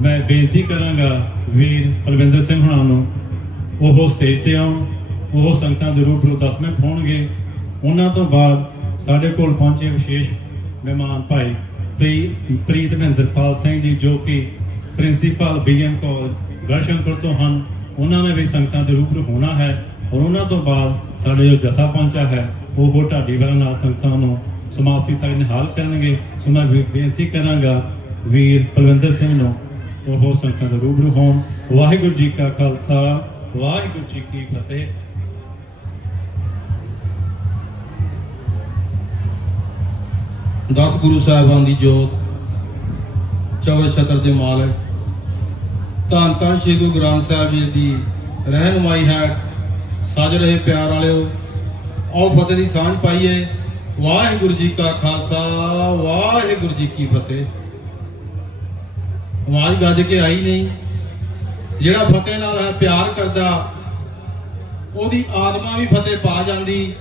ਮੈਂ ਬੇਨਤੀ ਕਰਾਂਗਾ ਵੀਰ ਪਰਵਿੰਦਰ ਸਿੰਘ ਹੁਣਾਂ ਨੂੰ, ਉਹ ਸਟੇਜ ਤੇ ਆਉਣ, ਉਹ ਸੰਗਤਾਂ ਦੇ ਰੂਪ ਨੂੰ ਮਿੰਟ ਹੋਣਗੇ। ਉਹਨਾਂ ਤੋਂ ਬਾਅਦ ਸਾਡੇ ਕੋਲ ਪਹੁੰਚੇ ਵਿਸ਼ੇਸ਼ ਮਹਿਮਾਨ ਭਾਈ ਪ੍ਰੀ, ਪ੍ਰੀਤ ਮਹਿੰਦਰਪਾਲ ਸਿੰਘ ਜੀ, ਜੋ ਕਿ ਪ੍ਰਿੰਸੀਪਲ ਬੀਐਮ ਕਾਲਜ ਗੜਸ਼ੰਕਰ ਤੋਂ ਹਨ। ਉਹਨਾਂ ਨੇ ਵੀ ਸੰਗਤਾਂ ਦੇ ਰੂਪ ਹੋਣਾ ਹੈ ਔਰ ਉਹਨਾਂ ਤੋਂ ਬਾਅਦ ਸਾਡੇ ਜੋ ਜਥਾ ਪਹੁੰਚਾ ਹੈ, ਉਹ ਢਾਡੀ ਵਾਲਾ ਨਾਲ ਸੰਗਤਾਂ ਨੂੰ ਸਮਾਪਤੀ ਤੱਕ ਨਿਹਾਲ ਕਰਨਗੇ। ਸੋ ਮੈਂ ਬੇਨਤੀ ਕਰਾਂਗਾ ਵੀਰ ਪਲਵਿੰਦਰ ਸਿੰਘ ਨੂੰ ਉਹ ਸੰਗਤਾਂ ਦੇ ਰੂਬਰੂ ਹੋਣ। ਵਾਹਿਗੁਰੂ ਜੀ ਕਾ ਖਾਲਸਾ, ਵਾਹਿਗੁਰੂ ਜੀ ਕੀ ਫਤਿਹ। ਦਸ ਗੁਰੂ ਸਾਹਿਬਾਨ ਦੀ ਜੋਤ ਚੌਰ ਛਤਰ ਦੇ ਮਾਲਕ। ਧੰਨ ਧੰਨ ਸ਼੍ਰੀ ਗੁਰੂ ਗ੍ਰੰਥ ਸਾਹਿਬ ਜੀ ਦੀ ਰਹਿਨਮਾਈ ਹੈ। ਸੱਜ ਰਹੇ ਪਿਆਰ ਵਾਲਿਓ, ਆਓ ਫਤਿਹ ਦੀ ਸਾਂਝ ਪਾਈਏ। ਵਾਹਿਗੁਰੂ ਜੀ ਕਾ ਖਾਲਸਾ, ਵਾਹਿਗੁਰੂ ਜੀ ਕੀ ਫਤਿਹ। ਆਵਾਜ਼ ਗੱਜ ਕੇ ਆਈ ਨਹੀਂ। ਜਿਹੜਾ ਫਤਿਹ ਨਾਲ ਹੈ ਪਿਆਰ ਕਰਦਾ, ਉਹਦੀ ਆਤਮਾ ਵੀ ਫਤਿਹ ਪਾ ਜਾਂਦੀ।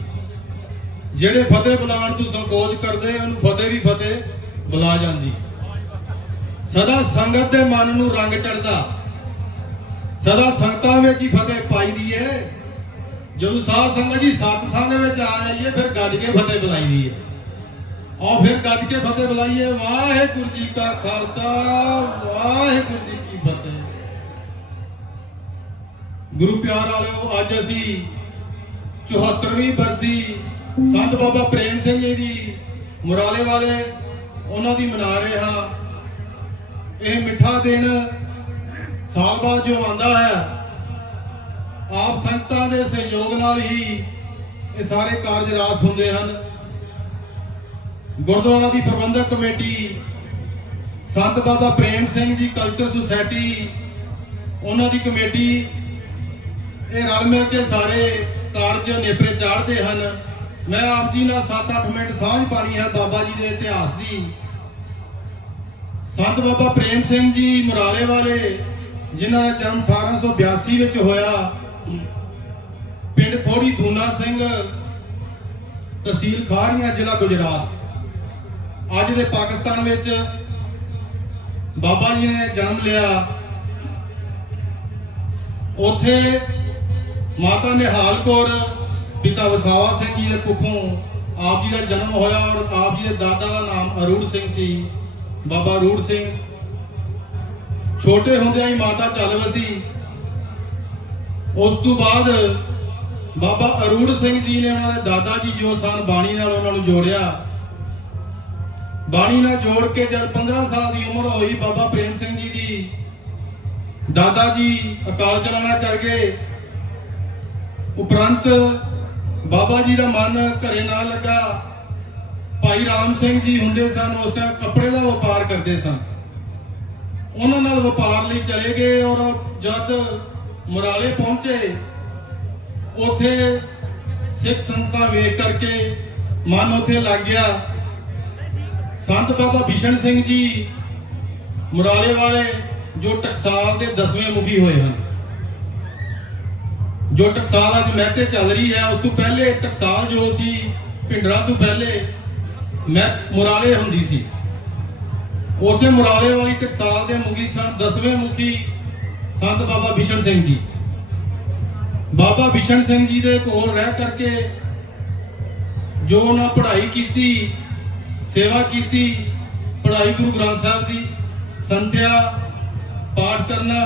ਜਿਹੜੇ ਫਤਿਹ ਬੁਲਾਉਣ ਤੋਂ ਸੰਕੋਚ ਕਰਦੇ, ਉਹਨੂੰ ਫਤਿਹ ਵੀ ਫਤਿਹ ਬੁਲਾ ਜਾਂਦੀ। ਸਦਾ ਸੰਗਤ ਦੇ ਮਨ ਨੂੰ ਰੰਗ ਚੜਦਾ ਸਦਾ ਸੰਗਤਾਂ ਵਿੱਚ ਹੀ ਫਤਿਹ ਪਾਈਦੀ ਏ। ਜਦੋਂ ਸਾਧ ਸੰਗਤ ਜੀ ਸਤ ਸੰਗ ਵਿੱਚ ਆ ਜਾਈਏ, ਫਿਰ ਗੱਜ ਕੇ ਫਤਿਹ ਬੁਲਾਈਦੀ ਏ। ਆਓ ਫਿਰ ਗੱਜ ਕੇ ਫਤਿਹ ਬੁਲਾਈਏ। ਵਾਹਿਗੁਰੂ ਜੀ ਕਾ ਖਾਲਸਾ, ਵਾਹਿਗੁਰੂ ਜੀ ਕੀ ਫਤਿਹ। ਗੁਰੂ ਪਿਆਰ ਵਾਲਿਓ, ਅੱਜ ਅਸੀਂ 74ਵੀਂ ਬਰਸੀ ਸੰਤ ਬਾਬਾ ਪ੍ਰੇਮ ਸਿੰਘ ਜੀ ਦੀ ਮੁਰਾਲੇ ਵਾਲੇ ਉਹਨਾਂ ਦੀ ਮਨਾ ਰਹੇ ਹਾਂ। ਇਹ ਮਿੱਠਾ ਦਿਨ ਸਾਲ ਬਾਅਦ ਜੋ ਆਉਂਦਾ ਹੈ, ਆਪ ਸੰਗਤਾਂ ਦੇ ਸਹਿਯੋਗ ਨਾਲ ਹੀ ਇਹ ਸਾਰੇ ਕਾਰਜ ਰਾਸ ਹੁੰਦੇ ਹਨ। ਗੁਰਦੁਆਰਾ ਦੀ ਪ੍ਰਬੰਧਕ ਕਮੇਟੀ ਸੰਤ ਬਾਬਾ ਪ੍ਰੇਮ ਸਿੰਘ ਜੀ ਕਲਚਰ ਸੁਸਾਇਟੀ ਉਹਨਾਂ ਦੀ ਕਮੇਟੀ, ਇਹ ਰਲ ਮਿਲ ਕੇ ਸਾਰੇ ਕਾਰਜ ਨੇਪਰੇ ਚਾੜਦੇ ਹਨ। ਮੈਂ ਆਪ ਜੀ ਨਾਲ 7-8 ਮਿੰਟ ਸਾਂਝ ਪਾਣੀ ਹੈ ਬਾਬਾ ਜੀ ਦੇ ਇਤਿਹਾਸ ਦੀ। ਸੰਤ ਬਾਬਾ ਪ੍ਰੇਮ ਸਿੰਘ ਜੀ ਮੁਰਾਲੇ ਵਾਲੇ, ਜਿਨ੍ਹਾਂ ਦਾ ਜਨਮ 1882 ਵਿੱਚ ਹੋਇਆ, ਪਿੰਡ ਖੋੜੀ ਦੂਨਾ ਸਿੰਘ ਤਹਿਸੀਲ ਖਾਰੀਆਂ, ਜ਼ਿਲ੍ਹਾ ਗੁਜਰਾਤ। ਅੱਜ ਦੇ ਪਾਕਿਸਤਾਨ ਵਿੱਚ ਬਾਬਾ ਜੀ ਨੇ ਜਨਮ ਲਿਆ। ਉਥੇ ਮਾਤਾ ਨਿਹਾਲ ਕੌਰ, ਪਿਤਾ ਵਸਾਵਾ ਸਿੰਘ ਜੀ ਦੇ ਕੁੱਖੋਂ ਆਪ ਜੀ ਦਾ ਜਨਮ ਹੋਇਆ ਔਰ ਆਪ ਜੀ ਦੇ ਦਾਦਾ ਦਾ ਨਾਮ ਅਰੂੜ ਸਿੰਘ ਸੀ। ਬਾਬਾ ਅਰੂੜ ਸਿੰਘ ਛੋਟੇ ਹੁੰਦਿਆਂ ਹੀ ਮਾਤਾ ਚੱਲ ਵਸੀ। ਉਸ ਤੋਂ ਬਾਅਦ ਬਾਬਾ ਅਰੂੜ ਸਿੰਘ ਜੀ ਨੇ ਉਹਨਾਂ ਦੇ ਦਾਦਾ ਜੀ ਜੋ ਸਨ ਬਾਣੀ ਨਾਲ ਉਹਨਾਂ ਨੂੰ ਜੋੜਿਆ। ਬਾਣੀ ਨਾਲ ਜੋੜ ਕੇ ਜਦ 15 ਸਾਲ ਦੀ ਉਮਰ ਹੋਈ, ਬਾਬਾ ਪ੍ਰੇਮ ਸਿੰਘ ਜੀ ਦੀ, ਦਾਦਾ ਜੀ ਅਕਾਲ ਚਲਾਣਾ ਕਰ ਗਏ। ਉਪਰੰਤ ਬਾਬਾ ਜੀ ਦਾ ਮਨ ਘਰੇ ਨਾ ਲੱਗਾ। ਭਾਈ ਰਾਮ ਸਿੰਘ ਜੀ ਹੁੰਦੇ ਸਨ, ਉਸ ਟਾਈਮ ਕੱਪੜੇ ਦਾ ਵਪਾਰ ਕਰਦੇ ਸਨ। ਉਹਨਾਂ ਨਾਲ ਵਪਾਰ ਲਈ ਚਲੇ ਗਏ ਔਰ ਜਦ ਮੁਰਾਲੇ ਪਹੁੰਚੇ, ਉਥੇ ਸਿੱਖ ਸੰਗਤਾਂ ਵੇਖ ਕਰਕੇ ਮਨ ਉਥੇ ਲੱਗ ਗਿਆ। ਸੰਤ ਬਾਬਾ ਬਿਸ਼ਨ ਸਿੰਘ ਜੀ ਮੁਰਾਲੇ ਵਾਲੇ ਜੋ ਟਕਸਾਲ ਦੇ 10ਵੇਂ ਮੁਖੀ ਹੋਏ ਹਨ। ਜੋ ਟਕਸਾਲ ਅੱਜ ਮਹਿਤੇ ਚੱਲ ਰਹੀ ਹੈ, ਉਸ ਤੋਂ ਪਹਿਲੇ ਟਕਸਾਲ ਜੋ ਸੀ, ਭਿੰਡਰਾਂ ਤੋਂ ਪਹਿਲੇ ਮੈਂ ਮੁਰਾਲੇ ਹੁੰਦੀ ਸੀ। ਉਸੇ ਮੁਰਾਲੇ ਵਾਲੀ ਟਕਸਾਲ ਦੇ ਮੁਖੀ ਸਨ 10ਵੇਂ ਮੁਖੀ ਸੰਤ ਬਾਬਾ ਬਿਸ਼ਨ ਸਿੰਘ ਜੀ। ਬਾਬਾ ਬਿਸ਼ਨ ਸਿੰਘ ਜੀ ਦੇ ਕੋਲ ਰਹਿ ਕਰਕੇ ਜੋ ਉਹਨਾਂ ਪੜ੍ਹਾਈ ਕੀਤੀ ਸੇਵਾ ਕੀਤੀ ਪੜ੍ਹਾਈ ਗੁਰੂ ਗ੍ਰੰਥ ਸਾਹਿਬ ਦੀ, ਸੰਧਿਆ, ਪਾਠ ਕਰਨਾ,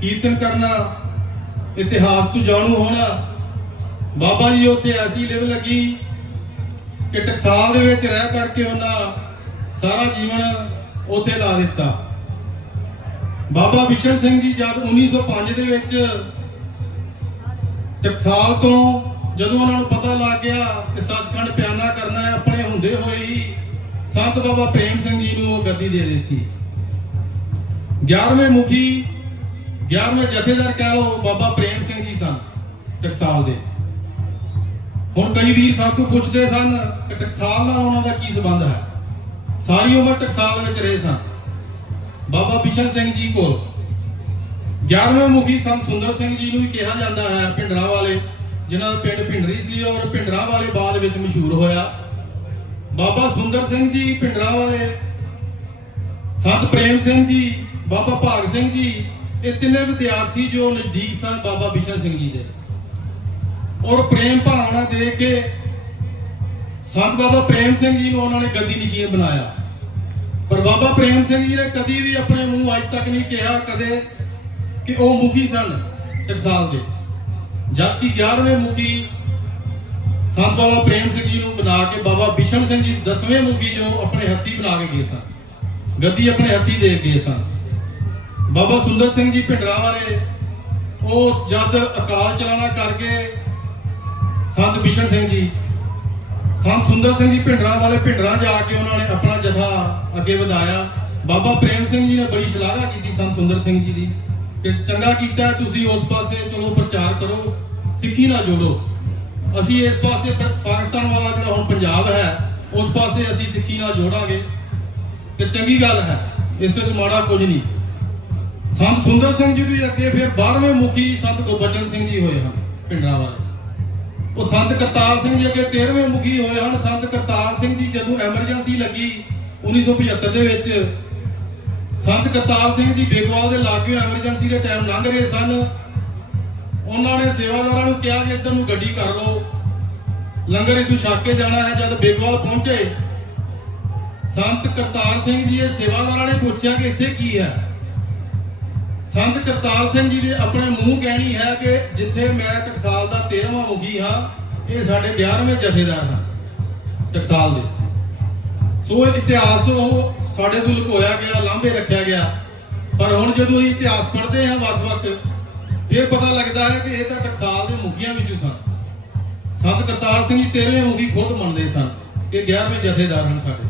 ਕੀਰਤਨ ਕਰਨਾ, ਇਤਿਹਾਸ ਤੋਂ ਜਾਣੂ ਹੋਣਾ। ਬਾਬਾ ਜੀ, ਉੱਥੇ ਐਸੀ ਲਿਵ ਲੱਗੀ ਕਿ ਟਕਸਾਲ ਦੇ ਵਿੱਚ ਰਹਿ ਕਰਕੇ ਉਹਨਾਂ ਸਾਰਾ ਜੀਵਨ ਉੱਥੇ ਲਾ ਦਿੱਤਾ। ਬਾਬਾ ਬਿਸ਼ਨ ਸਿੰਘ ਜੀ, ਜਦ 1905 ਦੇ ਵਿੱਚ ਟਕਸਾਲ ਤੋਂ ਜਦੋਂ ਉਹਨਾਂ ਨੂੰ ਪਤਾ ਲੱਗ ਗਿਆ ਕਿ ਸੱਚਖੰਡ ਪਿਆਨਾ ਕਰਨਾ ਹੈ, ਆਪਣੇ ਹੁੰਦੇ ਹੋਏ ਹੀ ਸੰਤ ਬਾਬਾ ਪ੍ਰੇਮ ਸਿੰਘ ਜੀ ਨੂੰ ਉਹ ਗੱਦੀ ਦੇ ਦਿੱਤੀ। 11ਵੇਂ ਮੁਖੀ 11ਵੇਂ ਜਥੇਦਾਰ ਕਹਿ ਲਓ, ਬਾਬਾ ਪ੍ਰੇਮ ਸਿੰਘ ਜੀ ਸਨ ਟਕਸਾਲ ਦੇ। ਹੁਣ ਕਈ ਵੀਰ ਸਭ ਤੋਂ ਪੁੱਛਦੇ ਸਨ ਕਿ ਟਕਸਾਲ ਨਾਲ ਉਹਨਾਂ ਦਾ ਕੀ ਸੰਬੰਧ ਹੈ। ਸਾਰੀ ਉਮਰ ਟਕਸਾਲ ਵਿੱਚ ਰਹੇ ਸਨ। ਬਾਬਾ ਬਿਸ਼ਨ ਸਿੰਘ ਜੀ ਕੋਲ। 11ਵੇਂ ਮੁਖੀ ਸੰਤ ਸੁੰਦਰ ਸਿੰਘ ਜੀ ਨੂੰ ਵੀ ਕਿਹਾ ਜਾਂਦਾ ਹੈ ਭਿੰਡਰਾਂ ਵਾਲੇ ਜਿਨ੍ਹਾਂ ਦਾ ਪਿੰਡ ਭਿੰਡਰੀ ਸੀ ਔਰ ਭਿੰਡਰਾਂ ਵਾਲੇ ਬਾਅਦ ਵਿੱਚ ਮਸ਼ਹੂਰ ਹੋਇਆ। ਬਾਬਾ ਸੁੰਦਰ ਸਿੰਘ ਜੀ ਭਿੰਡਰਾਂ ਵਾਲੇ, ਸੰਤ ਪ੍ਰੇਮ ਸਿੰਘ ਜੀ, ਬਾਬਾ ਭਾਗ ਸਿੰਘ ਜੀ, ਇਹ ਤਿੰਨੇ ਵਿਦਿਆਰਥੀ ਜੋ ਨਜ਼ਦੀਕ ਸਨ ਬਾਬਾ ਬਿਸ਼ਨ ਸਿੰਘ ਜੀ ਦੇ। ਔਰ ਪ੍ਰੇਮ ਭਾਵਨਾ ਦੇ ਕੇ ਸੰਤ ਬਾਬਾ ਪ੍ਰੇਮ ਸਿੰਘ ਜੀ ਨੂੰ ਉਹਨਾਂ ਨੇ ਗੱਦੀ ਨਸ਼ੀਨ ਬਣਾਇਆ। ਪਰ ਬਾਬਾ ਪ੍ਰੇਮ ਸਿੰਘ ਜੀ ਨੇ ਕਦੀ ਵੀ ਆਪਣੇ ਮੂੰਹ ਅੱਜ ਤੱਕ ਨਹੀਂ ਕਿਹਾ ਕਦੇ ਕਿ ਉਹ ਮੁਖੀ ਸਨ ਟਕਸਾਲ ਦੇ। ਜਦ ਕਿ 11ਵੇਂ ਮੁਖੀ ਸੰਤ ਬਾਬਾ ਪ੍ਰੇਮ ਸਿੰਘ ਜੀ ਨੂੰ ਬਣਾ ਕੇ ਬਾਬਾ ਬਿਸ਼ਨ ਸਿੰਘ ਜੀ 10ਵੇਂ ਮੁਖੀ ਜੋ ਆਪਣੇ ਹੱਥੀ ਬਣਾ ਕੇ ਗਏ ਸਨ। ਗੱਦੀ ਆਪਣੇ ਹੱਥੀ ਦੇ ਗਏ ਸਨ। ਬਾਬਾ ਸੁੰਦਰ ਸਿੰਘ ਜੀ ਭਿੰਡਰਾ ਵਾਲੇ, ਉਹ ਜਦ ਅਕਾਲ ਚਲਾਣਾ ਕਰਕੇ ਸੰਤ ਬਿਸ਼ਨ ਸਿੰਘ ਜੀ, ਸੰਤ ਸੁੰਦਰ ਸਿੰਘ ਜੀ ਭਿੰਡਰਾਂ ਵਾਲੇ ਭਿੰਡਰਾਂ ਜਾ ਕੇ ਉਹਨਾਂ ਨੇ ਆਪਣਾ ਜਥਾ ਅੱਗੇ ਵਧਾਇਆ। ਬਾਬਾ ਪ੍ਰੇਮ ਸਿੰਘ ਜੀ ਨੇ ਬੜੀ ਸ਼ਲਾਘਾ ਕੀਤੀ ਸੰਤ ਸੁੰਦਰ ਸਿੰਘ ਜੀ ਦੀ। ਕਿ ਚੰਗਾ ਕੀਤਾ ਤੁਸੀਂ ਉਸ ਪਾਸੇ ਚਲੋ, ਪ੍ਰਚਾਰ ਕਰੋ, ਸਿੱਖੀ ਨਾਲ ਜੋੜੋ। ਅਸੀਂ ਇਸ ਪਾਸੇ ਪਾਕਿਸਤਾਨ ਵਾਲਾ ਜਿਹੜਾ ਹੁਣ ਪੰਜਾਬ ਹੈ, ਉਸ ਪਾਸੇ ਅਸੀਂ ਸਿੱਖੀ ਨਾਲ ਜੋੜਾਂਗੇ। ਤੇ ਚੰਗੀ ਗੱਲ ਹੈ, ਇਸ ਵਿੱਚ ਮਾੜਾ ਕੁਝ ਨਹੀਂ। ਸੰਤ ਸੁੰਦਰ ਸਿੰਘ ਜੀ ਦੇ ਅੱਗੇ ਫਿਰ 12ਵੇਂ ਮੁਖੀ ਸੰਤ ਗੁਰਬਚਨ ਸਿੰਘ ਜੀ ਹੋਏ ਹਨ, ਪਿੰਡਾਂ ਵਾਲੇ। ਉਹ ਸੰਤ ਕਰਤਾਰ ਸਿੰਘ ਜੀ ਅੱਗੇ 13ਵੇਂ ਮੁਖੀ ਹੋਏ ਹਨ। ਸੰਤ ਕਰਤਾਰ ਸਿੰਘ ਜੀ ਜਦੋਂ ਐਮਰਜੈਂਸੀ ਲੱਗੀ 1975 ਦੇ ਵਿੱਚ ਸੰਤ ਕਰਤਾਰ ਸਿੰਘ ਜੀ ਬੇਗਵਾਲ ਦੇ ਲਾਗੇ ਐਮਰਜੈਂਸੀ ਦੇ ਟਾਈਮ ਲੰਘ ਰਹੇ ਸਨ। ਉਹਨਾਂ ਨੇ ਸੇਵਾਦਾਰਾਂ ਨੂੰ ਕਿਹਾ ਕਿ ਇੱਧਰ ਨੂੰ ਗੱਡੀ ਕਰ ਲਓ। ਲੰਗਰ ਇਥੋਂ ਛੱਕ ਕੇ ਜਾਣਾ ਹੈ ਜਦ ਬੇਗਵਾਲ ਪਹੁੰਚੇ। ਸੰਤ ਕਰਤਾਰ ਸਿੰਘ ਜੀ ਇਹ ਸੇਵਾਦਾਰਾਂ ਨੇ ਪੁੱਛਿਆ ਕਿ ਇੱਥੇ ਕੀ ਹੈ? ਸੰਤ ਕਰਤਾਰ ਸਿੰਘ ਜੀ ਦੇ ਆਪਣੇ ਮੂੰਹ ਕਹਿਣੀ ਹੈ ਕਿ ਜਿੱਥੇ ਮੈਂ ਟਕਸਾਲ ਦਾ 13ਵਾਂ ਮੁਖੀ ਹਾਂ, ਇਹ ਸਾਡੇ 11ਵੇਂ ਜਥੇਦਾਰ ਹਨ। ਟਕਸਾਲ ਦੇ। ਸੋ ਇਤਿਹਾਸ ਉਹ ਸਾਡੇ ਤੋਂ ਲੁਕੋਇਆ ਗਿਆ, ਲਾਂਭੇ ਰੱਖਿਆ ਗਿਆ। ਪਰ ਹੁਣ ਜਦੋਂ ਇਹ ਇਤਿਹਾਸ ਪੜ੍ਹਦੇ ਹਾਂ ਵੱਖ-ਵੱਖ, ਫਿਰ ਪਤਾ ਲੱਗਦਾ ਹੈ ਕਿ ਇਹ ਤਾਂ ਟਕਸਾਲ ਦੇ ਮੁਖੀਆਂ ਵਿੱਚੋਂ ਸਨ। ਸੰਤ ਕਰਤਾਰ ਸਿੰਘ ਜੀ 13ਵੇਂ ਮੁਖੀ ਖੁਦ ਮੰਨਦੇ ਸਨ ਇਹ 11ਵੇਂ ਜਥੇਦਾਰ ਹਨ ਸਾਡੇ।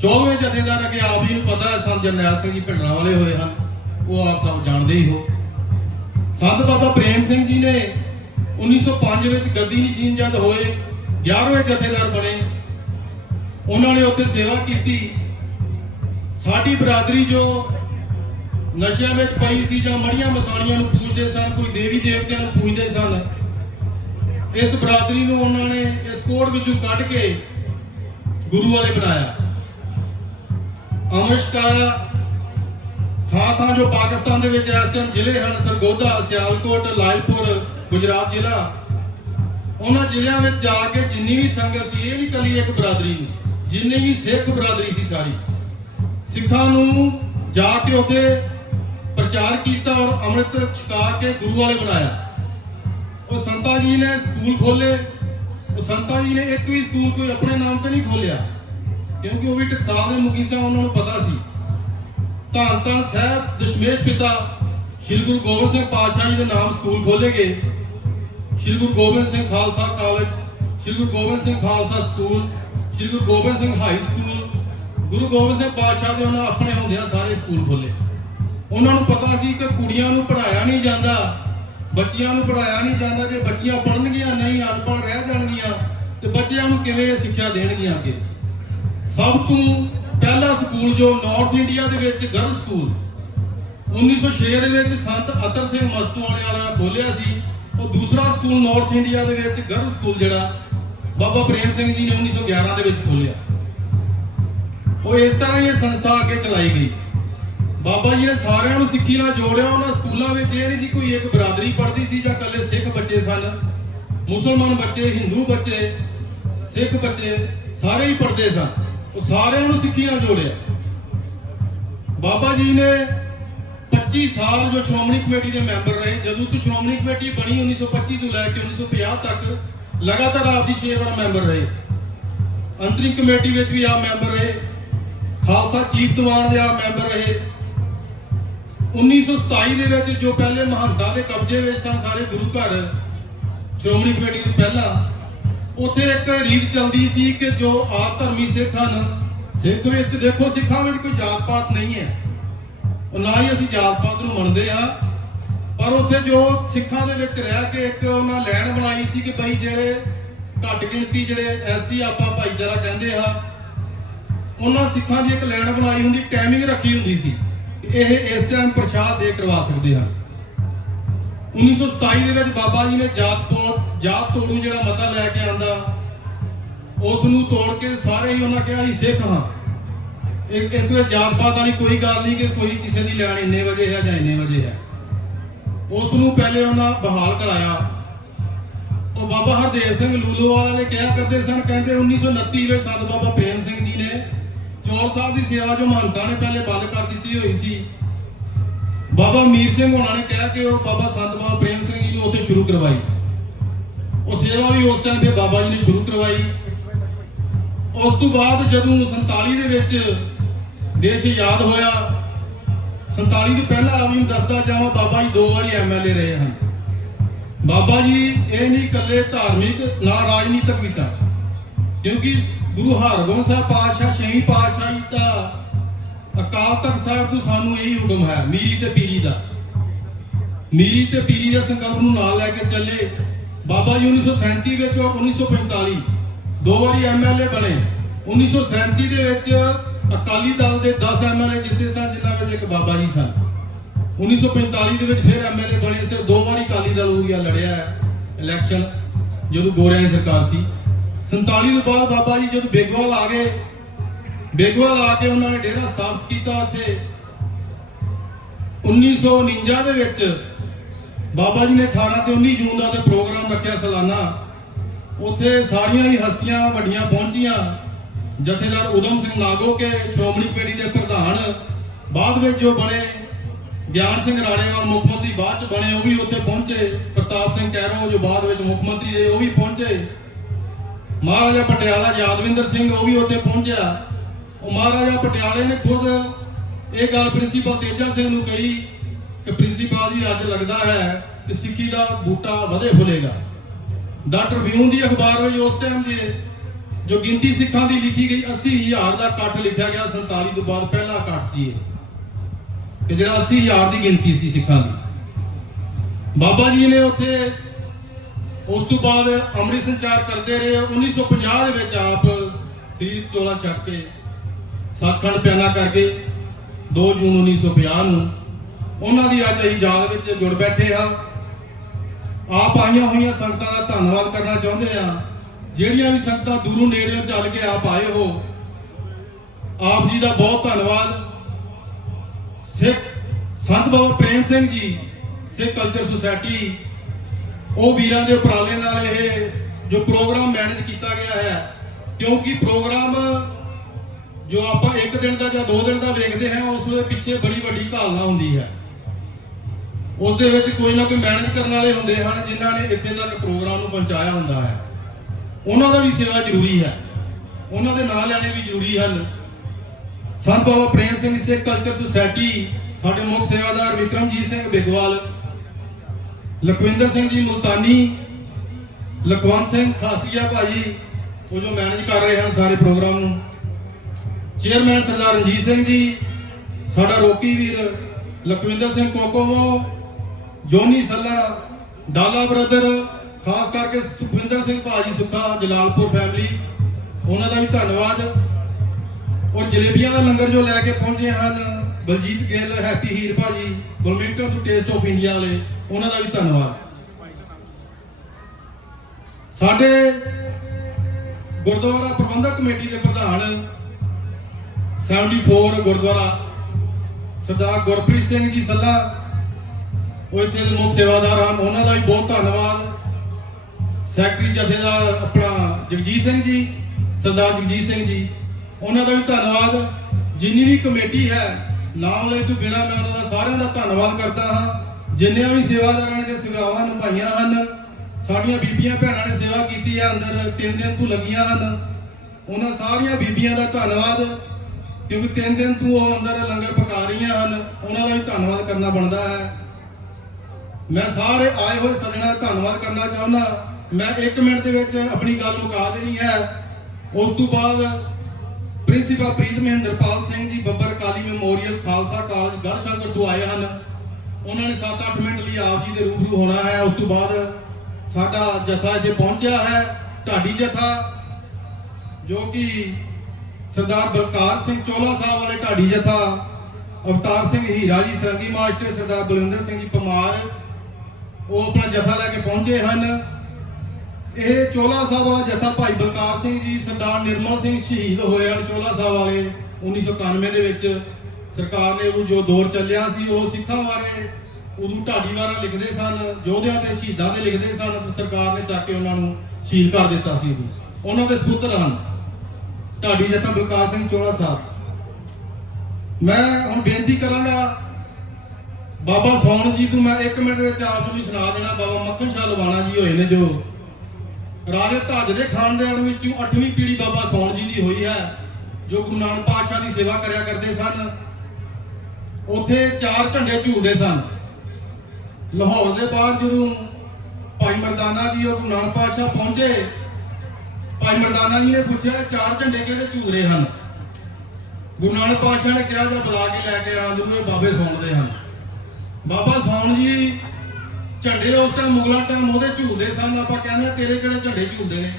14ਵੇਂ ਜਥੇਦਾਰ ਅੱਗੇ ਆਪ ਜੀ ਨੂੰ ਪਤਾ ਹੈ, ਸੰਤ ਜਰਨੈਲ ਸਿੰਘ ਜੀ ਭਿੰਡਰਾਂ ਵਾਲੇ ਹੋਏ ਹਨ। ਉਹ ਆਪ ਸਭ ਜਾਣਦੇ ਹੀ ਹੋ। ਸੰਤ ਬਾਬਾ ਪ੍ਰੇਮ ਸਿੰਘ ਜੀ ਨੇ 1905 ਵਿੱਚ ਗੱਦੀ ਨਸ਼ੀਨ ਜਦ ਹੋਏ 11ਵੇਂ ਜਥੇਦਾਰ ਬਣੇ। ਉਹਨਾਂ ਨੇ ਉੱਥੇ ਸੇਵਾ ਕੀਤੀ। ਸਾਡੀ ਬਰਾਦਰੀ ਜੋ ਨਸ਼ਿਆਂ ਵਿੱਚ ਪਈ ਸੀ ਜਾਂ ਮੜੀਆਂ ਮਸਾਣੀਆਂ ਨੂੰ ਪੂਜਦੇ ਸਨ, ਕੋਈ ਦੇਵੀ ਦੇਵਤਿਆਂ ਨੂੰ ਪੂਜਦੇ ਸਨ, ਇਸ ਬਰਾਦਰੀ ਨੂੰ ਉਹਨਾਂ ਨੇ ਇਸ ਕੋੜ ਵਿੱਚੋਂ ਕੱਢ ਕੇ ਗੁਰੂ ਵਾਲੇ ਬਣਾਇਆ। ਅਮਰਸ਼ਕਾ ਥਾਂ ਥਾਂ ਜੋ ਪਾਕਿਸਤਾਨ ਦੇ ਵਿੱਚ ਇਸ ਟਾਈਮ ਜ਼ਿਲ੍ਹੇ ਹਨ ਸਰਗੋਧਾ ਸਿਆਲਕੋਟ, ਲਾਲਪੁਰ, ਗੁਜਰਾਤ ਜ਼ਿਲ੍ਹਾ। ਉਹਨਾਂ ਜ਼ਿਲ੍ਹਿਆਂ ਵਿੱਚ ਜਾ ਕੇ ਜਿੰਨੀ ਵੀ ਸੰਗਤ ਸੀ, ਇਹ ਵੀ ਕੱਲੀ ਇੱਕ ਬਰਾਦਰੀ ਨਹੀਂ ਜਿੰਨੀ ਵੀ ਸਿੱਖ ਬਰਾਦਰੀ ਸੀ ਸਾਰੀ, ਸਿੱਖਾਂ ਨੂੰ ਜਾ ਕੇ ਉੱਥੇ ਪ੍ਰਚਾਰ ਕੀਤਾ ਔਰ ਅੰਮ੍ਰਿਤ ਛਕਾ ਕੇ ਗੁਰੂ ਵਾਲੇ ਬਣਾਇਆ। ਉਹ ਸੰਤਾ ਜੀ ਨੇ ਸਕੂਲ ਖੋਲੇ ਉਹ ਸੰਤਾ ਜੀ ਨੇ ਇੱਕ ਵੀ ਸਕੂਲ ਕੋਈ ਆਪਣੇ ਨਾਮ ਤੇ ਨਹੀਂ ਖੋਲਿਆ ਕਿਉਂਕਿ ਉਹ ਵੀ ਟਕਸਾਲ ਦੇ ਮੁਖੀ ਸਨ, ਉਹਨਾਂ ਨੂੰ ਪਤਾ ਸੀ। ਧੰਨ ਧੰਨ ਸਾਹਿਬ, ਦਸ਼ਮੇਸ਼ ਪਿਤਾ, ਸ੍ਰੀ ਗੁਰੂ ਗੋਬਿੰਦ ਸਿੰਘ ਪਾਤਸ਼ਾਹ ਜੀ ਦੇ ਨਾਮ ਸਕੂਲ ਖੋਲੇ ਗਏ। Sri Guru Gobind Singh Khalsa college, Sri Guru Gobind Singh Khalsa school Sri Guru Gobind Singh high school Guru Gobind Singh ਪਾਤਸ਼ਾਹ ਦੇ ਉਹਨਾਂ ਆਪਣੇ ਹੁੰਦਿਆਂ ਸਾਰੇ ਸਕੂਲ ਖੋਲੇ ਉਹਨਾਂ ਨੂੰ ਪਤਾ ਸੀ ਕਿ ਕੁੜੀਆਂ ਨੂੰ ਪੜਾਇਆ ਨਹੀਂ ਜਾਂਦਾ, ਬੱਚੀਆਂ ਨੂੰ ਪੜਾਇਆ ਨਹੀਂ ਜਾਂਦਾ, ਜੇ ਬੱਚੀਆਂ ਪੜਨਗੀਆਂ ਨਹੀਂ ਅਨਪੜ੍ਹ ਰਹਿ ਜਾਣਗੀਆਂ, ਤੇ ਬੱਚਿਆਂ ਨੂੰ ਕਿਵੇਂ ਇਹ ਸਿੱਖਿਆ ਦੇਣਗੀਆਂ ਅੱਗੇ? ਸਭ ਤੋਂ ਪਹਿਲਾ ਸਕੂਲ ਜੋ ਨਾਰਥ ਇੰਡੀਆ ਦੇ ਵਿੱਚ ਗਰਲ ਸਕੂਲ 1906 ਦੇ ਵਿੱਚ ਸੰਤ ਅਤਰ ਸਿੰਘ ਮਸਤੂ ਵਾਲੇ ਵਾਲਾ ਖੋਲਿਆ ਸੀ, ਉਹ ਦੂਸਰਾ ਸਕੂਲ ਨਾਰਥ ਇੰਡੀਆ ਦੇ ਵਿੱਚ ਗਰਲ ਸਕੂਲ ਜਿਹੜਾ ਬਾਬਾ ਪ੍ਰੇਮ ਸਿੰਘ ਜੀ ਨੇ 1911 ਦੇ ਵਿੱਚ ਖੋਲਿਆ ਉਹ ਇਸ ਤਰ੍ਹਾਂ ਹੀ ਇਹ ਸੰਸਥਾ ਅੱਗੇ ਚਲਾਈ ਗਈ। ਬਾਬਾ ਜੀ ਨੇ ਸਾਰਿਆਂ ਨੂੰ ਸਿੱਖੀ ਨਾਲ ਜੋੜਿਆ, ਉਹਨਾਂ ਸਕੂਲਾਂ ਵਿੱਚ ਇਹ ਨਹੀਂ ਸੀ ਕੋਈ ਇੱਕ ਬਰਾਦਰੀ ਪੜ੍ਹਦੀ ਸੀ ਜਾਂ ਇਕੱਲੇ ਸਿੱਖ ਬੱਚੇ ਸਨ। ਮੁਸਲਮਾਨ ਬੱਚੇ, ਹਿੰਦੂ ਬੱਚੇ, ਸਿੱਖ ਬੱਚੇ, ਸਾਰੇ ਹੀ ਪੜ੍ਹਦੇ ਸਨ। ਉਹ ਸਾਰਿਆਂ ਨੂੰ ਸਿੱਖੀ ਨਾਲ ਜੋੜਿਆ। ਬਾਬਾ ਜੀ ਨੇ 25 ਸਾਲ ਜੋ ਸ਼੍ਰੋਮਣੀ ਕਮੇਟੀ ਦੇ ਮੈਂਬਰ ਰਹੇ, ਜਦੋਂ ਤੋਂ ਸ਼੍ਰੋਮਣੀ ਕਮੇਟੀ ਬਣੀ 1925 ਤੋਂ ਲੈ ਕੇ 1950 ਤੱਕ ਲਗਾਤਾਰ ਆਪ ਦੀ 6 ਵਾਰ ਮੈਂਬਰ ਰਹੇ। ਅੰਤਰਿਮ ਕਮੇਟੀ ਵਿੱਚ ਵੀ ਆਪ ਮੈਂਬਰ ਰਹੇ। ਖਾਲਸਾ ਚੀਫ ਦੀਵਾਨ ਦੇ ਆਪ ਮੈਂਬਰ ਰਹੇ। 1927 ਦੇ ਵਿੱਚ ਜੋ ਪਹਿਲੇ ਮਹੰਤਾਂ ਦੇ ਕਬਜ਼ੇ ਵਿੱਚ ਸਨ ਸਾਰੇ ਗੁਰੂ ਘਰ, ਸ਼੍ਰੋਮਣੀ ਕਮੇਟੀ ਤੋਂ ਪਹਿਲਾਂ, ਉੱਥੇ ਇੱਕ ਰੀਤ ਚੱਲਦੀ ਸੀ ਕਿ ਜੋ ਆਪ ਧਰਮੀ ਸਿੱਖ ਹਨ, ਸਿੱਖ ਵਿੱਚ ਦੇਖੋ ਸਿੱਖਾਂ ਵਿੱਚ ਕੋਈ ਜਾਤ ਪਾਤ ਨਹੀਂ ਹੈ। ਉਹ ਨਾ ਹੀ ਅਸੀਂ ਜਾਤ ਪਾਤ ਨੂੰ ਮੰਨਦੇ ਆ ਪਰ ਉੱਥੇ ਜੋ ਸਿੱਖਾਂ ਦੇ ਵਿੱਚ ਰਹਿ ਕੇ ਇੱਕ ਉਹਨਾਂ ਲੈਣ ਬਣਾਈ ਸੀ ਕਿ ਬਈ ਜਿਹੜੇ ਘੱਟ ਗਿਣਤੀ ਜਿਹੜੇ ਐਸੀ ਆਪਾਂ ਭਾਈਚਾਰਾ ਕਹਿੰਦੇ ਆ ਉਹਨਾਂ ਸਿੱਖਾਂ ਦੀ ਇੱਕ ਲੈਣ ਬਣਾਈ ਹੁੰਦੀ ਟਾਈਮਿੰਗ ਰੱਖੀ ਹੁੰਦੀ ਸੀ। ਇਹ ਇਸ ਟਾਈਮ ਪ੍ਰਸ਼ਾਦ ਦੇ ਕਰਵਾ ਸਕਦੇ ਹਨ 1927 ਦੇ ਵਿੱਚ ਬਾਬਾ ਜੀ ਨੇ ਜਾਤ ਤੋੜ, ਜਾਤ ਤੋੜੂ ਜਿਹੜਾ ਮਤਾ ਲੈ ਕੇ ਆਂਦਾ ਉਸ ਨੂੰ ਤੋੜ ਕੇ ਸਾਰੇ ਹੀ ਉਹਨਾਂ ਕਿਹਾ ਅਸੀਂ ਸਿੱਖ ਹਾਂ। ਇੱਕ ਇਸ ਵਿੱਚ ਜਾਤ ਪਾਤ ਵਾਲੀ ਕੋਈ ਗੱਲ ਨਹੀਂ ਕਿ ਕੋਈ ਕਿਸੇ ਦੀ ਲੈਣ ਇੰਨੇ ਵਜੇ ਹੈ ਜਾਂ ਇੰਨੇ ਵਜੇ ਹੈ। ਉਸ ਨੂੰ ਪਹਿਲੇ ਉਹਨਾਂ ਬਹਾਲ ਕਰਾਇਆ। ਉਹ ਬਾਬਾ ਹਰਦੇਵ ਸਿੰਘ ਲੂਲੋਵਾਲਾ ਨੇ ਕਿਹਾ ਕਰਦੇ ਸਨ, ਕਹਿੰਦੇ 1929 ਵਿੱਚ ਸੰਤ ਬਾਬਾ ਪ੍ਰੇਮ ਸਿੰਘ ਜੀ ਨੇ ਚੌਰ ਸਾਹਿਬ ਦੀ ਸੇਵਾ ਜੋ ਮਹੰਤਾਂ ਨੇ ਪਹਿਲੇ ਬੰਦ ਕਰ ਦਿੱਤੀ ਹੋਈ ਸੀ। ਬਾਬਾ ਮੀਰ ਸਿੰਘ ਹੋਣਾ ਨੇ ਕਿਹਾ ਕਿ ਉਹ ਬਾਬਾ ਸੰਤ ਬਾਬਾ ਪ੍ਰੇਮ ਸਿੰਘ ਜੀ ਨੂੰ ਉੱਥੇ ਸ਼ੁਰੂ ਕਰਵਾਈ। ਉਹ ਸੇਵਾ ਵੀ ਉਸ ਟਾਈਮ ਤੇ ਬਾਬਾ ਜੀ ਨੇ ਸ਼ੁਰੂ ਕਰਵਾਈ। ਉਸ ਤੋਂ ਬਾਅਦ ਜਦੋਂ 47 ਦੇ ਵਿੱਚ ਦੇਸ਼ ਆਜ਼ਾਦ ਹੋਇਆ 47 ਤੋਂ ਪਹਿਲਾਂ ਵੀ ਦੱਸਦਾ ਜਾਵਾਂ ਬਾਬਾ ਜੀ ਦੋ ਵਾਰੀ ਐਮਐਲਏ ਰਹੇ ਹਨ। ਬਾਬਾ ਜੀ, ਇਹ ਨਹੀਂ ਇਕੱਲੇ ਧਾਰਮਿਕ, ਨਾ ਰਾਜਨੀਤਿਕ ਵੀ ਸਨ। ਕਿਉਂਕਿ ਗੁਰੂ ਹਰਗੋਬਿੰਦ ਸਾਹਿਬ ਪਾਤਸ਼ਾਹ ਛੇਵੀਂ ਪਾਤਸ਼ਾਹੀ ਦਾ ਅਕਾਲ ਤਖਤ ਸਾਹਿਬ ਤੋਂ ਸਾਨੂੰ ਇਹੀ ਹੁਕਮ ਹੈ, ਮੀਰੀ ਤੇ ਪੀਰੀ ਦਾ। ਮੀਰੀ ਤੇ ਪੀਰੀ ਦੇ ਸੰਕਲਪ ਨੂੰ ਨਾਲ ਲੈ ਕੇ ਚੱਲੇ। ਬਾਬਾ ਜੀ 1937 ਵਿੱਚ ਔਰ 1945 ਦੋ ਵਾਰੀ ਐਮਐਲਏ ਬਣੇ। 1937 ਦੇ ਵਿੱਚ ਅਕਾਲੀ ਦਲ ਦੇ 10 ਐਮਐਲਏ ਜਿੱਤੇ ਸਨ, ਜਿਨ੍ਹਾਂ ਵਿੱਚ ਬਾਬਾ ਜੀ ਸਨ। 1945 ਦੇ ਵਿੱਚ ਫਿਰ ਐਮਐਲਏ ਬਣੇ ਸਿਰ ਦੋ ਵਾਰੀ ਅਕਾਲੀ ਦਲ ਹੋ ਲੜਿਆ ਇਲੈਕਸ਼ਨ ਜਦੋਂ ਗੋਰਿਆਂ ਦੀ ਸਰਕਾਰ ਸੀ। 47 ਤੋਂ ਬਾਅਦ ਬਾਬਾ ਜੀ ਜਦੋਂ ਬੇਗਵਾਲ ਆ ਗਏ, ਬੇਗਵਾਲ ਆ ਕੇ ਉਹਨਾਂ ਨੇ ਡੇਰਾ ਸਥਾਪਿਤ ਕੀਤਾ ਉੱਥੇ। 1949 ਦੇ ਵਿੱਚ ਬਾਬਾ ਜੀ ਨੇ 18 ਤੇ 19 ਜੂਨ ਦਾ ਤੇ ਪ੍ਰੋਗਰਾਮ ਰੱਖਿਆ ਸਾਲਾਨਾ। ਉੱਥੇ ਸਾਰੀਆਂ ਹੀ ਹਸਤੀਆਂ ਵੱਡੀਆਂ ਪਹੁੰਚੀਆਂ। ਜਥੇਦਾਰ ਉਦਮ ਸਿੰਘ ਨਾਗੋ ਕੇ, ਸ਼੍ਰੋਮਣੀ ਕਮੇਟੀ ਦੇ ਪ੍ਰਧਾਨ ਬਾਅਦ ਵਿੱਚ ਜੋ ਬਣੇ ਗਿਆਨ ਸਿੰਘ ਰਾੜੇਵਾਲ ਮੁੱਖ ਮੰਤਰੀ ਬਾਅਦ ਚ ਬਣੇ, ਉਹ ਵੀ ਉੱਥੇ ਪਹੁੰਚੇ। ਪ੍ਰਤਾਪ ਸਿੰਘ ਕੈਰੋ, ਜੋ ਬਾਅਦ ਵਿੱਚ ਮੁੱਖ ਮੰਤਰੀ ਰਹੇ, ਉਹ ਵੀ ਪਹੁੰਚੇ। ਮਹਾਰਾਜਾ ਪਟਿਆਲਾ ਯਾਦਵਿੰਦਰ ਸਿੰਘ, ਉਹ ਵੀ ਉੱਥੇ ਪਹੁੰਚਿਆ। ਉਹ ਮਹਾਰਾਜਾ ਪਟਿਆਲੇ ਨੇ ਖੁਦ ਇਹ ਗੱਲ ਪ੍ਰਿੰਸੀਪਲ ਤੇਜਾ ਸਿੰਘ ਨੂੰ ਕਹੀ ਕਿ ਪ੍ਰਿੰਸੀਪਲ ਜੀ, ਅੱਜ ਲੱਗਦਾ ਹੈ ਕਿ ਸਿੱਖੀ ਦਾ ਬੂਟਾ ਵਧੇ ਫੁੱਲੇਗਾ। ਦਾ ਟ੍ਰਿਬਿਊਨ ਦੀ ਅਖਬਾਰ ਵਿੱਚ ਉਸ ਟਾਈਮ ਦੇ ਜੋ ਗਿਣਤੀ ਸਿੱਖਾਂ ਦੀ ਲਿਖੀ ਗਈ 80000 ਦਾ ਇਕੱਠ ਲਿਖਿਆ ਗਿਆ 47 ਤੋਂ ਬਾਅਦ ਪਹਿਲਾ ਇਕੱਠ ਸੀ ਇਹ। ਕਿ ਜਿਹੜਾ 80000 ਦੀ ਗਿਣਤੀ ਸੀ ਸਿੱਖਾਂ ਦੀ। ਬਾਬਾ ਜੀ ਨੇ ਉੱਥੇ ਉਸ ਤੋਂ ਬਾਅਦ ਅੰਮ੍ਰਿਤ ਸੰਚਾਰ ਕਰਦੇ ਰਹੇ। 1950 ਦੇ ਵਿੱਚ ਆਪ ਸ੍ਰੀ ਚੋਲਾ ਛੱਡ ਕੇ ਸੱਚਖੰਡ ਪਿਆਨਾ ਕਰਕੇ 2 ਜੂਨ 1950 ਨੂੰ ਉਹਨਾਂ ਦੀ ਅੱਜ ਅਸੀਂ ਯਾਦ ਵਿੱਚ ਜੁੜ ਬੈਠੇ ਹਾਂ। ਆਪ ਆਈਆਂ ਹੋਈਆਂ ਸੰਗਤਾਂ ਦਾ ਧੰਨਵਾਦ ਕਰਨਾ ਚਾਹੁੰਦੇ ਆ ਜਿਹੜੀਆਂ ਵੀ ਸੰਗਤਾਂ ਦੂਰੋਂ ਨੇੜਿਓਂ ਚੱਲ ਕੇ ਆਪ ਆਏ ਹੋ, ਆਪ ਜੀ ਦਾ ਬਹੁਤ ਧੰਨਵਾਦ। ਸਿੱਖ ਸੰਤ ਬਾਬਾ ਪ੍ਰੇਮ ਸਿੰਘ ਜੀ, ਸਿੱਖ ਕਲਚਰ ਸੁਸਾਇਟੀ ਉਹ ਵੀਰਾਂ ਦੇ ਉਪਰਾਲੇ ਨਾਲ ਇਹ ਜੋ ਪ੍ਰੋਗਰਾਮ ਮੈਨੇਜ ਕੀਤਾ ਗਿਆ ਹੈ, ਕਿਉਂਕਿ ਪ੍ਰੋਗਰਾਮ ਜੋ ਆਪਾਂ ਇੱਕ ਦਿਨ ਦਾ ਜਾਂ ਦੋ ਦਿਨ ਦਾ ਵੇਖਦੇ ਹਾਂ, ਉਸ ਦੇ ਪਿੱਛੇ ਬੜੀ ਵੱਡੀ ਘਾਲਣਾ ਹੁੰਦੀ ਹੈ। ਉਸ ਦੇ ਵਿੱਚ ਕੋਈ ਨਾ ਕੋਈ ਮੈਨੇਜ ਕਰਨ ਵਾਲੇ ਹੁੰਦੇ ਹਨ, ਜਿਨ੍ਹਾਂ ਨੇ ਇੱਥੇ ਤੱਕ ਪ੍ਰੋਗਰਾਮ ਨੂੰ ਪਹੁੰਚਾਇਆ ਹੁੰਦਾ ਹੈ। ਉਹਨਾਂ ਦਾ ਵੀ ਸੇਵਾ ਜ਼ਰੂਰੀ ਹੈ। ਉਹਨਾਂ ਦੇ ਨਾਂ ਲੈਣੇ ਵੀ ਜ਼ਰੂਰੀ ਹਨ। ਸੰਤ ਬਾਬਾ ਪ੍ਰੇਮ ਸਿੰਘ ਸਿੱਖ ਕਲਚਰ ਸੁਸਾਇਟੀ ਸਾਡੇ ਮੁੱਖ ਸੇਵਾਦਾਰ ਵਿਕਰਮਜੀਤ ਸਿੰਘ ਬੇਗਵਾਲ, ਲਖਵਿੰਦਰ ਸਿੰਘ ਜੀ ਮੁਲਤਾਨੀ, ਲਖਵੰਤ ਸਿੰਘ ਖਾਸੀਆ ਭਾਜੀ, ਉਹ ਜੋ ਮੈਨੇਜ ਕਰ ਰਹੇ ਹਨ ਸਾਰੇ ਪ੍ਰੋਗਰਾਮ ਨੂੰ। ਚੇਅਰਮੈਨ ਸਰਦਾਰ ਰਣਜੀਤ ਸਿੰਘ ਜੀ, ਸਾਡਾ ਰੋਕੀ ਵੀਰ ਲਖਵਿੰਦਰ ਸਿੰਘ ਕੋਕੋਵੋ, ਜੋਨੀ ਸੱਲਾ, ਡਾਲਾ ਬ੍ਰਦਰ ਖਾਸ ਕਰਕੇ ਸੁਖਵਿੰਦਰ ਸਿੰਘ ਭਾਜੀ ਸੁੱਖਾ, ਜਲਾਲਪੁਰ ਫੈਮਿਲੀ ਉਹਨਾਂ ਦਾ ਵੀ ਧੰਨਵਾਦ। ਔਰ ਜਲੇਬੀਆਂ ਦਾ ਲੰਗਰ ਜੋ ਲੈ ਕੇ ਪਹੁੰਚੇ ਹਨ, ਬਲਜੀਤ ਗਿੱਲ, ਹੈਪੀ ਹੀਰ ਭਾਜੀ, ਬਲਮਿੰਟਨ ਤੋਂ ਟੇਸਟ ਆਫ ਇੰਡੀਆ ਵਾਲੇ, ਉਹਨਾਂ ਦਾ ਵੀ ਧੰਨਵਾਦ। ਸਾਡੇ ਗੁਰਦੁਆਰਾ ਪ੍ਰਬੰਧਕ ਕਮੇਟੀ ਦੇ ਪ੍ਰਧਾਨ 74 ਗੁਰਦੁਆਰਾ, ਸਰਦਾਰ ਗੁਰਪ੍ਰੀਤ ਸਿੰਘ ਜੀ ਸੱਲਾ, ਉਹ ਇੱਥੇ ਦੇ ਮੁੱਖ ਸੇਵਾਦਾਰ ਹਨ, ਉਹਨਾਂ ਦਾ ਵੀ ਬਹੁਤ ਧੰਨਵਾਦ। ਸੈਕਟਰੀ ਜਥੇਦਾਰ ਆਪਣਾ ਜਗਜੀਤ ਸਿੰਘ ਜੀ, ਸਰਦਾਰ ਜਗਜੀਤ ਸਿੰਘ ਜੀ ਉਹਨਾਂ ਦਾ ਵੀ ਧੰਨਵਾਦ। ਜਿੰਨੀ ਵੀ ਕਮੇਟੀ ਹੈ, ਨਾਮ ਲਈ ਤੋਂ ਬਿਨਾ ਮੈਂ ਉਹਨਾਂ ਦਾ ਸਾਰਿਆਂ ਦਾ ਧੰਨਵਾਦ ਕਰਦਾ ਹਾਂ। ਜਿੰਨੀਆਂ ਵੀ ਸੇਵਾਦਾਰਾਂ ਨੇ ਸੇਵਾਵਾਂ ਨਿਭਾਈਆਂ ਹਨ, ਸਾਡੀਆਂ ਬੀਬੀਆਂ ਭੈਣਾਂ ਨੇ ਸੇਵਾ ਕੀਤੀ ਹੈ, ਅੰਦਰ ਤਿੰਨ ਦਿਨ ਤੋਂ ਲੱਗੀਆਂ ਹਨ। ਉਹਨਾਂ ਸਾਰੀਆਂ ਬੀਬੀਆਂ ਦਾ ਧੰਨਵਾਦ, ਕਿਉਂਕਿ ਤਿੰਨ ਦਿਨ ਤੋਂ ਉਹ ਅੰਦਰ ਲੰਗਰ ਪਕਾ ਰਹੀਆਂ ਹਨ, ਉਹਨਾਂ ਦਾ ਵੀ ਧੰਨਵਾਦ ਕਰਨਾ ਬਣਦਾ ਹੈ। ਮੈਂ ਸਾਰੇ ਆਏ ਹੋਏ ਸੱਜਣਾ ਦਾ ਧੰਨਵਾਦ ਕਰਨਾ ਚਾਹੁੰਦਾ। ਮੈਂ 1 ਮਿੰਟ ਦੇ ਵਿੱਚ ਆਪਣੀ ਗੱਲ ਮੁਕਾ ਦੇਣੀ ਹੈ। ਉਸ ਤੋਂ ਬਾਅਦ ਪ੍ਰਿੰਸੀਪਲ ਪ੍ਰੀਤ ਮਹਿੰਦਰਪਾਲ ਸਿੰਘ ਜੀ ਬੱਬਰ ਕਾਲੀ ਮੈਮੋਰੀਅਲ ਖਾਲਸਾ ਕਾਲਜ ਗੜਸ਼ੰਕਰ ਤੋਂ ਆਏ ਹਨ। ਉਹਨਾਂ ਨੇ 7-8 ਮਿੰਟ ਲਈ ਆਪ ਜੀ ਦੇ ਰੂਬਰੂ ਹੋਣਾ ਹੈ। ਉਸ ਤੋਂ ਬਾਅਦ ਸਾਡਾ ਜਥਾ ਇੱਥੇ ਪਹੁੰਚਿਆ ਹੈ, ਢਾਡੀ ਜਥਾ, ਜੋ ਕਿ ਸਰਦਾਰ ਬਲਕਾਰ ਸਿੰਘ ਚੋਲਾ ਸਾਹਿਬ ਵਾਲੇ ਢਾਡੀ ਜਥਾ, ਅਵਤਾਰ ਸਿੰਘ ਹੀਰਾ ਜੀ, ਸਰੰਗੀ ਮਾਸਟਰ ਸਰਦਾਰ ਬਲਵਿੰਦਰ ਸਿੰਘ ਜੀ ਪਮਾਰ, ਉਹ ਆਪਣਾ ਜਥਾ ਲੈ ਕੇ ਪਹੁੰਚੇ ਹਨ। ਇਹ ਚੋਲਾ ਸਾਹਿਬ ਵਾਲਾ ਜਥਾ ਭਾਈ ਬਲਕਾਰ ਸਿੰਘ ਜੀ, ਸਰਦਾਰ ਨਿਰਮਲ ਸਿੰਘ ਸ਼ਹੀਦ ਹੋਏ ਹਨ ਚੋਲਾ ਸਾਹਿਬ ਵਾਲੇ 1991 ਦੇ ਵਿੱਚ। ਸਰਕਾਰ ਨੇ ਉਹ ਜੋ ਦੌਰ ਚੱਲਿਆ ਸੀ, ਉਹ ਸਿੱਖਾਂ ਬਾਰੇ ਉਦੋਂ ਢਾਡੀ ਲਿਖਦੇ ਸਨ, ਯੋਧਿਆਂ ਤੇ ਸ਼ਹੀਦਾਂ ਦੇ ਲਿਖਦੇ ਸਨ ਸਰਕਾਰ ਨੇ ਚੱਕ ਕੇ ਉਹਨਾਂ ਨੂੰ ਸ਼ਹੀਦ ਕਰ ਦਿੱਤਾ ਸੀ ਉਦੋਂ। ਉਹਨਾਂ ਦੇ ਸਪੁੱਤਰ ਹਨ ਢਾਡੀ ਜਥਾ ਬਲਕਾਰ ਸਿੰਘ ਚੋਲਾ ਸਾਹਿਬ। ਮੈਂ ਹੁਣ ਬੇਨਤੀ ਕਰਾਂਗਾ, ਬਾਬਾ ਸੌਣ ਜੀ ਤੋਂ ਮੈਂ 1 ਮਿੰਟ ਵਿੱਚ ਆਪ ਨੂੰ ਵੀ ਸੁਣਾ ਦੇਣਾ, ਬਾਬਾ ਮੱਖਣ ਸ਼ਾਹ ਲਵਾਣਾ ਜੀ ਹੋਏ ਨੇ ਜੋ ਰਾਜੇ ਧੱਜ ਦੇ ਖਾਨਦਾਨ ਵਿੱਚੋਂ 8ਵੀਂ ਪੀੜ੍ਹੀ ਬਾਬਾ ਸੌਣ ਜੀ ਦੀ ਹੋਈ ਹੈ, ਜੋ ਗੁਰੂ ਨਾਨਕ ਪਾਤਸ਼ਾਹ ਦੀ ਸੇਵਾ ਕਰਿਆ ਕਰਦੇ ਸਨ। ਉੱਥੇ ਚਾਰ ਝੰਡੇ ਝੂਲਦੇ ਸਨ। ਲਾਹੌਰ ਦੇ ਬਾਅਦ ਜਦੋਂ ਭਾਈ ਮਰਦਾਨਾ ਜੀ ਉਹ ਗੁਰੂ ਨਾਨਕ ਪਾਤਸ਼ਾਹ ਪਹੁੰਚੇ, ਭਾਈ ਮਰਦਾਨਾ ਜੀ ਨੇ ਪੁੱਛਿਆ ਚਾਰ ਝੰਡੇ ਕਿਹੜੇ ਝੂਲ ਰਹੇ ਹਨ? ਗੁਰੂ ਨਾਨਕ ਪਾਤਸ਼ਾਹ ਨੇ ਕਿਹਾ, ਜਾ ਬੁਲਾ ਕੇ ਲੈ ਕੇ ਆ, ਜਦੋਂ ਇਹ ਬਾਬੇ ਸੌਣਦੇ ਹਨ। ਬਾਬਾ ਸੌਣ ਜੀ ਝੰਡੇ ਉਸ ਟਾਈਮ ਮੁਗਲਾਂ ਟਾਈਮ ਉਹਦੇ ਝੂਲਦੇ ਸਨ, ਆਪਾਂ ਕਹਿੰਦੇ ਆ ਤੇਰੇ ਕਿਹੜੇ ਝੰਡੇ ਝੂਲਦੇ ਨੇ?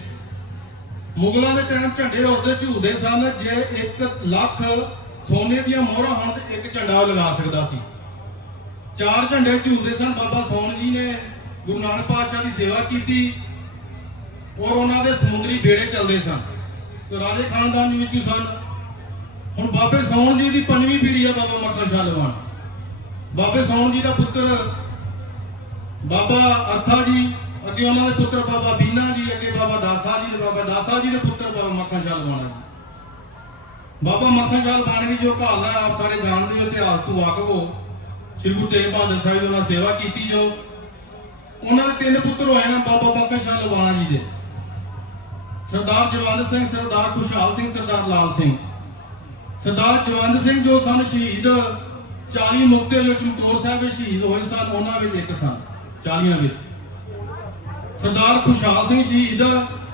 ਮੁਗਲਾਂ ਦੇ ਟਾਈਮ ਝੰਡੇ ਉਸਦੇ ਝੂਲਦੇ ਸਨ, ਜੇ 1 ਲੱਖ ਸੋਨੇ ਦੀਆਂ ਮੋਹਰਾਂ ਹੋਣ ਤੇ ਇੱਕ ਝੰਡਾ ਲਗਾ ਸਕਦਾ ਸੀ। ਚਾਰ ਝੰਡੇ ਝੂਲਦੇ ਸਨ, ਬਾਬਾ ਸੌਣ ਜੀ ਨੇ ਗੁਰੂ ਨਾਨਕ ਪਾਤਸ਼ਾਹ ਦੀ ਸੇਵਾ ਕੀਤੀ ਔਰ ਉਹਨਾਂ ਦੇ ਸਮੁੰਦਰੀ ਬੇੜੇ ਚੱਲਦੇ ਸਨ। ਤੇ ਰਾਜੇ ਖਾਨਦਾਨ ਦੇ ਵਿੱਚੋਂ ਸਨ। ਹੁਣ ਬਾਬੇ ਸੌਣ ਜੀ ਦੀ ਪੰਜਵੀਂ ਪੀੜ੍ਹੀ ਆ ਬਾਬਾ ਮੱਖਣ ਸ਼ਾਹ ਲਵਾਨ। ਬਾਬੇ ਸੌਣ ਜੀ ਦਾ ਪੁੱਤਰ ਬਾਬਾ ਅਰਥਾ ਜੀ, ਅੱਗੇ ਉਹਨਾਂ ਦੇ ਪੁੱਤਰ ਬਾਬਾ ਬੀਨਾ ਜੀ, ਅੱਗੇ ਬਾਬਾ ਦਾਸਾ ਜੀ ਤੇ ਬਾਬਾ ਦਾਸਾ ਜੀ ਦੇ ਪੁੱਤਰ ਬਾਬਾ ਮੱਖਣ ਸ਼ਾਹ ਲਵਾਣਾ ਜੀ। ਬਾਬਾ ਮੱਖਣ ਸ਼ਾਹ ਲਵਾਣੇ ਦੀ ਜੋ ਕਹਾਲ ਹੈ ਆਪ ਸਾਰੇ ਜਾਣਦੇ ਹੋ, ਇਤਿਹਾਸ ਤੋਂ ਵਾਕਫ ਹੋ। ਸ੍ਰੀ ਗੁਰੂ ਤੇਗ ਬਹਾਦਰ ਸਾਹਿਬ ਜੀ ਉਹਨਾਂ ਸੇਵਾ ਕੀਤੀ ਜੋ। ਉਹਨਾਂ ਦੇ ਤਿੰਨ ਪੁੱਤਰ ਹੋਏ ਨੇ ਬਾਬਾ ਮੱਖਣ ਸ਼ਾਹ ਲਵਾਣਾ ਜੀ ਦੇ। ਸਰਦਾਰ ਜਵੰਦ ਸਿੰਘ, ਸਰਦਾਰ ਖੁਸ਼ਹਾਲ ਸਿੰਘ, ਸਰਦਾਰ ਲਾਲ ਸਿੰਘ। ਸਰਦਾਰ ਜਵੰਦ ਸਿੰਘ ਜੋ ਸਨ ਸ਼ਹੀਦ 40 ਮੁਕਤੇ ਜੋ ਚਮਕੌਰ ਸਾਹਿਬ ਵਿੱਚ ਸ਼ਹੀਦ ਹੋਏ ਸਨ, ਉਹਨਾਂ ਵਿੱਚ ਇੱਕ ਸਨ। 40 ਵਿੱਚ। ਸਰਦਾਰ ਖੁਸ਼ਹਾਲ ਸਿੰਘ ਸ਼ਹੀਦ,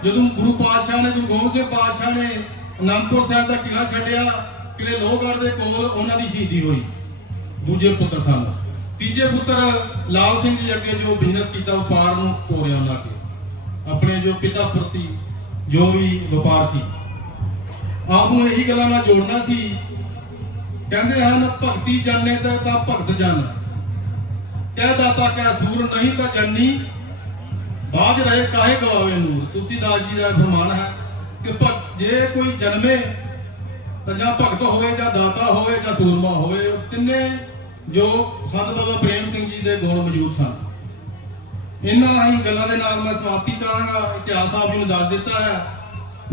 ਜਦੋਂ ਗੁਰੂ ਪਾਤਸ਼ਾਹ ਨੇ, ਗੁਰੂ ਗੋਬਿੰਦ ਸਿੰਘ ਪਾਤਸ਼ਾਹ ਨੇ ਅਨੰਦਪੁਰ ਸਾਹਿਬ ਦਾ ਕਿਲਾ ਛੱਡਿਆ ਕਿਲੇ ਲੋਹਗੜ੍ਹ ਦੇ ਕੋਲ ਉਹਨਾਂ ਦੀ ਸ਼ਹੀਦੀ ਹੋਈ। ਦੂਜੇ ਪੁੱਤਰ ਸਨ। ਤੀਜੇ ਪੁੱਤਰ ਲਾਲ ਸਿੰਘ ਜੀ ਅੱਗੇ ਜੋ ਬਿਜ਼ਨਸ ਕੀਤਾ ਵਪਾਰ ਨੂੰ ਤੋਰਿਆ ਉਹਨਾਂ ਅੱਗੇ। ਆਪਣੇ ਜੋ ਪਿਤਾ ਪ੍ਰਤੀ ਜੋ ਵੀ ਵਪਾਰ ਸੀ। ਆਪ ਨੂੰ ਇਹੀ ਗੱਲਾਂ ਨਾਲ ਜੋੜਨਾ ਸੀ। ਕਹਿੰਦੇ ਹਨ, ਭਗਤੀ ਜਾਣੇ ਤਾਂ ਭਗਤ ਜਨ। ਕਹਿ ਦਾਤਾ ਕੈ ਸੂਰ ਨਹੀਂ ਤਾਂ ਜੰਨੀ ਬਾਜ ਰਹੇ ਕਾਹੇ ਗਵਾਵੇ ਨੂਰ। ਤੁਲਸੀਦਾਸ ਜੀ ਦਾ ਫਰਮਾਨ ਹੈ ਕਿ ਭਗਤ ਜੇ ਕੋਈ ਜਨਮੇ ਤਾਂ ਜਾਂ ਭਗਤ ਹੋਵੇ, ਜਾਂ ਦਾਤਾ ਹੋਵੇ, ਜਾਂ ਸੂਰਮਾ ਹੋਵੇ, ਤਿੰਨੇ ਜੋ ਸੰਤ ਬਾਬਾ ਪ੍ਰੇਮ ਸਿੰਘ ਜੀ ਦੇ ਗੁਣ ਮੌਜੂਦ ਸਨ। ਇਹਨਾਂ ਹੀ ਗੱਲਾਂ ਦੇ ਨਾਲ ਮੈਂ ਸਮਾਪਤੀ ਚਾਹਾਂਗਾ ਇਤਿਹਾਸ ਆਪ ਜੀ ਨੂੰ ਦੱਸ ਦਿੱਤਾ ਹੈ।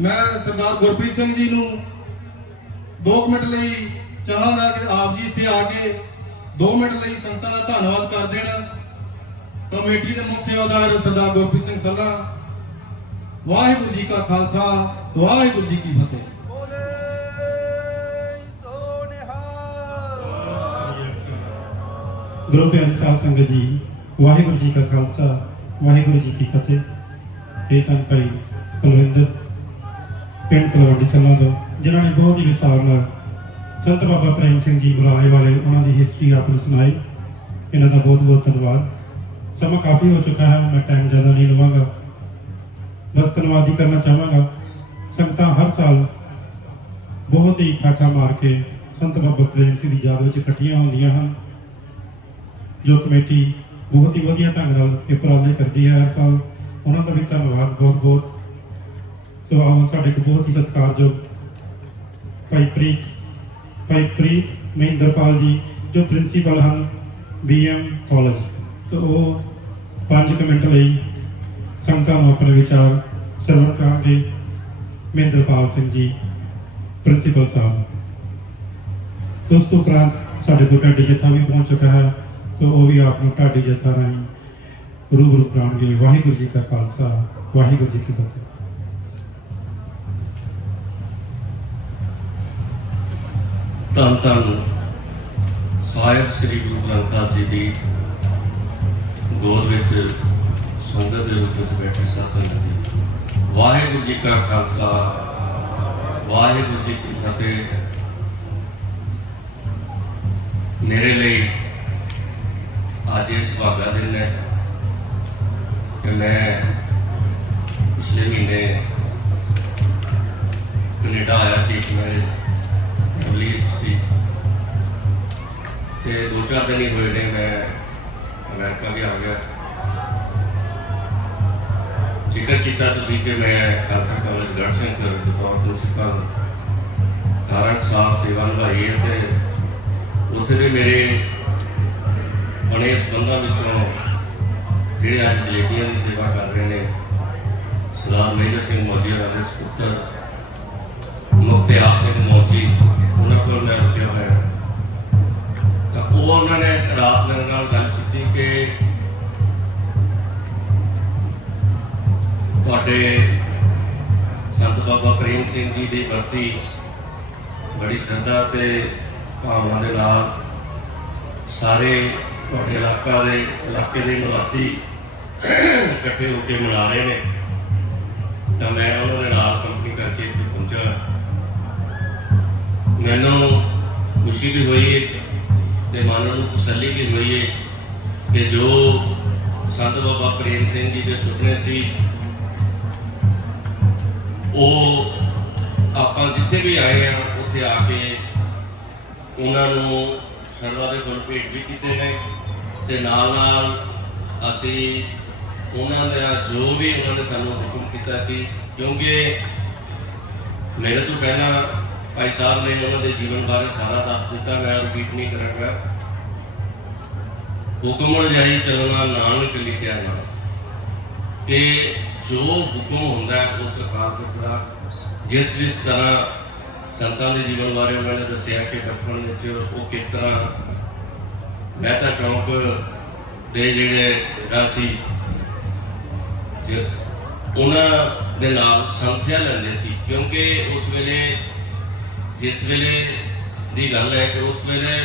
ਮੈਂ ਸਰਦਾਰ ਗੁਰਪ੍ਰੀਤ ਸਿੰਘ ਜੀ ਨੂੰ 2 ਮਿੰਟ ਲਈ ਚਾਹਾਂਗਾ ਕਿ ਆਪ ਜੀ ਇੱਥੇ ਆ ਕੇ 2 ਮਿੰਟ ਲਈ ਸੰਗਤਾਂ ਦਾ ਧੰਨਵਾਦ ਕਰ ਦੇਣ। ਕਮੇਟੀ ਦੇ ਮੁੱਖ ਸੇਵਾਦਾਰ ਸਰਦਾਰ ਗੁਰਪ੍ਰੀਤ ਸਿੰਘ ਸੱਲਾ ਵਾਹਿਗੁਰੂ ਜੀ ਕਾ ਖਾਲਸਾ ਵਾਹਿਗੁਰੂ ਜੀ ਕੀ ਫਤਿਹ। ਗੁਰੂ ਪਿਆਰੀ ਸਾਧ ਸੰਗਤ ਜੀ ਵਾਹਿਗੁਰੂ ਜੀ ਕਾ ਖਾਲਸਾ ਵਾਹਿਗੁਰੂ ਜੀ ਕੀ ਫਤਿਹ। ਇਹ ਸੰਤ ਭਾਈ ਕੁਲਵਿੰਦਰ ਪਿੰਡ ਤਲਵੰਡੀ ਸੱਲਾਂ ਤੋਂ ਜਿਨ੍ਹਾਂ ਨੇ ਬਹੁਤ ਹੀ ਵਿਸਤਾਰ ਨਾਲ ਸੰਤ ਬਾਬਾ ਪ੍ਰੇਮ ਸਿੰਘ ਜੀ ਬੁਲਾਰੇ ਵਾਲੇ ਉਹਨਾਂ ਦੀ ਹਿਸਟਰੀ ਆਪ ਨੂੰ ਸੁਣਾਈ। ਇਹਨਾਂ ਦਾ ਬਹੁਤ ਬਹੁਤ ਧੰਨਵਾਦ। ਸਮਾਂ ਕਾਫੀ ਹੋ ਚੁੱਕਾ ਹੈ, ਮੈਂ ਟਾਈਮ ਜ਼ਿਆਦਾ ਨਹੀਂ ਲਵਾਂਗਾ। ਬਸ ਧੰਨਵਾਦ ਹੀ ਕਰਨਾ ਚਾਹਾਂਗਾ। ਸੰਗਤਾਂ ਹਰ ਸਾਲ ਬਹੁਤ ਹੀ ਠਾਠਾ ਮਾਰ ਕੇ ਸੰਤ ਬਾਬਾ ਪ੍ਰੇਮ ਸਿੰਘ ਦੀ ਯਾਦ ਵਿੱਚ ਇਕੱਠੀਆਂ ਹੁੰਦੀਆਂ ਹਨ। ਜੋ ਕਮੇਟੀ ਬਹੁਤ ਹੀ ਵਧੀਆ ਢੰਗ ਨਾਲ ਇਹ ਉਪਰਾਲੇ ਕਰਦੀ ਹੈ ਹਰ ਸਾਲ। ਉਹਨਾਂ ਦਾ ਵੀ ਧੰਨਵਾਦ ਬਹੁਤ ਬਹੁਤ। ਸੋ ਆਓ, ਸਾਡੇ ਕੋਲ ਬਹੁਤ ਹੀ ਸਤਿਕਾਰਯੋਗ ਭਾਈ ਪ੍ਰੀਤ ਭਾਈ ਪ੍ਰੀਤ ਮਹਿੰਦਰਪਾਲ ਜੀ ਜੋ ਪ੍ਰਿੰਸੀਪਲ ਹਨ ਬੀਐਮ ਕਾਲਜ ਸੋ ਉਹ 5 ਮਿੰਟ ਲਈ ਸੰਗਤਾਂ ਨੂੰ ਆਪਣੇ ਵਿਚਾਰ ਸਰਵਣ ਕਰਾਂਗੇ। ਮਹਿੰਦਰਪਾਲ ਸਿੰਘ ਜੀ ਪ੍ਰਿੰਸੀਪਲ ਸਾਹਿਬ। ਦੋਸਤੋ ਉਪਰੰਤ ਸਾਡੇ ਕੋਲ ਢਾਡੀ ਜੱਥਾ ਵੀ ਪਹੁੰਚ ਚੁੱਕਾ ਹੈ। ਸੋ ਉਹ ਵੀ ਆਪ ਨੂੰ ਢਾਡੀ ਜੱਥਾ ਰਾਹੀਂ ਰੂਬਰੂ ਕਰਾਉਣਗੇ। ਵਾਹਿਗੁਰੂ ਜੀ ਕਾ ਖਾਲਸਾ, ਵਾਹਿਗੁਰੂ ਜੀ ਕੀ ਫਤਿਹ। ਧੰਨ ਧੰਨ ਸਾਹਿਬ ਸ੍ਰੀ ਗੁਰੂ ਗ੍ਰੰਥ ਸਾਹਿਬ ਜੀ ਦੀ ਗੋਦ ਵਿੱਚ ਸੰਗਤ ਦੇ ਰੂਪ ਵਿੱਚ ਬੈਠੇ ਸਾਧ ਜੀ। ਵਾਹਿਗੁਰੂ ਜੀ ਕਾ ਖਾਲਸਾ, ਵਾਹਿਗੁਰੂ ਜੀ ਕੀ ਫਤਿਹ। ਮੇਰੇ ਲਈ ਅੱਜ ਇਸ ਸੁਹਾਗਾ ਦਿਨ ਹੈ ਕਿ ਮੈਂ ਪਿਛਲੇ ਮਹੀਨੇ ਕੈਨੇਡਾ ਆਇਆ ਸੀ ਇੱਕ ਮੈਰਿਜ ਤੇ ਦੋ ਚਾਰ ਹੋਏ ਨੇ, ਮੈਂ ਅਮਰੀਕਾ ਵੀ ਆ ਗਿਆ। ਜ਼ਿਕਰ ਕੀਤਾ ਤੁਸੀਂ ਕਿ ਮੈਂ ਖਾਲਸਾ ਕਾਲਜ ਗੜ੍ਹਸ਼ੰਕਰ ਦੇ ਬਤੌਰ ਪ੍ਰਿੰਸੀਪਲ 18 ਸਾਲ ਸੇਵਾ ਨਿਭਾਈ ਹੈ ਤੇ ਉੱਥੇ ਦੇ ਮੇਰੇ ਬਣੇ ਸੰਬੰਧਾਂ ਵਿੱਚੋਂ ਜਿਹੜੇ ਅੱਜ ਜਲੇਬੀਆਂ ਦੀ ਸੇਵਾ ਕਰ ਰਹੇ ਨੇ, ਸਰਦਾਰ ਮੇਜਰ ਸਿੰਘ ਮੋਦੀ ਹੋਰਾਂ ਦੇ ਸਪੁੱਤਰ, ਮੁਖਤਿਆਰ ਸਿੰਘ ਮੋਦੀ, ਉਹਨਾਂ ਕੋਲ ਮੈਂ ਰੁਕਿਆ ਹੋਇਆ। ਉਹ ਉਹਨਾਂ ਨੇ ਰਾਤ ਮੇਰੇ ਨਾਲ ਗੱਲ ਕੀਤੀ ਕਿ ਤੁਹਾਡੇ ਸੰਤ ਬਾਬਾ ਪ੍ਰੇਮ ਸਿੰਘ ਜੀ ਦੀ ਬਰਸੀ ਬੜੀ ਸ਼ਰਧਾ ਤੇ ਭਾਵਨਾ ਦੇ ਨਾਲ ਸਾਰੇ ਤੁਹਾਡੇ ਇਲਾਕਾ ਦੇ ਇਲਾਕੇ ਦੇ ਨਿਵਾਸੀ ਇਕੱਠੇ ਹੋ ਕੇ ਮਨਾ ਰਹੇ ਨੇ। ਤਾਂ ਮੈਂ ਉਹਨਾਂ ਦੇ ਨਾਲ ਕੰਪਨੀ ਕਰਕੇ ਇੱਥੇ ਪਹੁੰਚਾ। ਮੈਨੂੰ ਖੁਸ਼ੀ ਵੀ ਹੋਈ ਹੈ ਤੇ ਮਨ ਨੂੰ ਤਸੱਲੀ ਵੀ ਹੋਈ ਹੈ ਕਿ ਜੋ ਸੰਤ ਬਾਬਾ ਪ੍ਰੇਮ ਸਿੰਘ ਜੀ ਦੇ ਸੁਪਨੇ ਸੀ, ਉਹ ਆਪਾਂ ਜਿੱਥੇ ਵੀ ਆਏ ਆ, ਉੱਥੇ ਆ ਕੇ ਉਹਨਾਂ ਨੂੰ ਸਰਦਾ ਦੇ ਫੁੱਲ ਭੇਟ ਵੀ ਕੀਤੇ ਨੇ ਤੇ ਨਾਲ ਨਾਲ ਅਸੀਂ ਉਹਨਾਂ ਦਾ ਜੋ ਵੀ ਉਹਨਾਂ ਨੇ ਸਾਨੂੰ ਹੁਕਮ ਕੀਤਾ ਸੀ, ਕਿਉਂਕਿ ਮੇਰੇ ਤੋਂ ਪਹਿਲਾਂ ਭਾਈ ਸਾਹਿਬ ਨੇ ਉਹਨਾਂ ਦੇ ਜੀਵਨ ਬਾਰੇ ਸਾਰਾ ਦੱਸ ਦਿੱਤਾ, ਮੈਂ ਰਿਪੀਟ ਨਹੀਂ ਕਰਾਂਗਾ ਹੁਕਮ ਰਜਾਈ ਚੱਲਣਾ ਨਾਨਕ ਲਿਖਿਆ ਨਾ ਕਿ ਜੋ ਹੁਕਮ ਹੁੰਦਾ ਉਸ ਸਰਕਾਰ ਦਾ ਜਿਸ ਜਿਸ ਤਰ੍ਹਾਂ ਸੰਤਾਂ ਦੇ ਜੀਵਨ ਬਾਰੇ ਉਹਨਾਂ ਨੇ ਦੱਸਿਆ ਕਿ ਬਚਪਨ ਵਿੱਚ ਉਹ ਕਿਸ ਤਰ੍ਹਾਂ ਮਹਿਤਾ ਚੌਂਕ ਦੇ ਜਿਹੜੇ ਹੈਗਾ ਉਹਨਾਂ ਦੇ ਨਾਲ ਸੰਥਿਆ ਲੈਂਦੇ ਸੀ। ਕਿਉਂਕਿ ਉਸ ਵੇਲੇ ਜਿਸ ਵੇਲੇ ਦੀ ਗੱਲ ਹੈ ਕਿ ਉਸ ਵੇਲੇ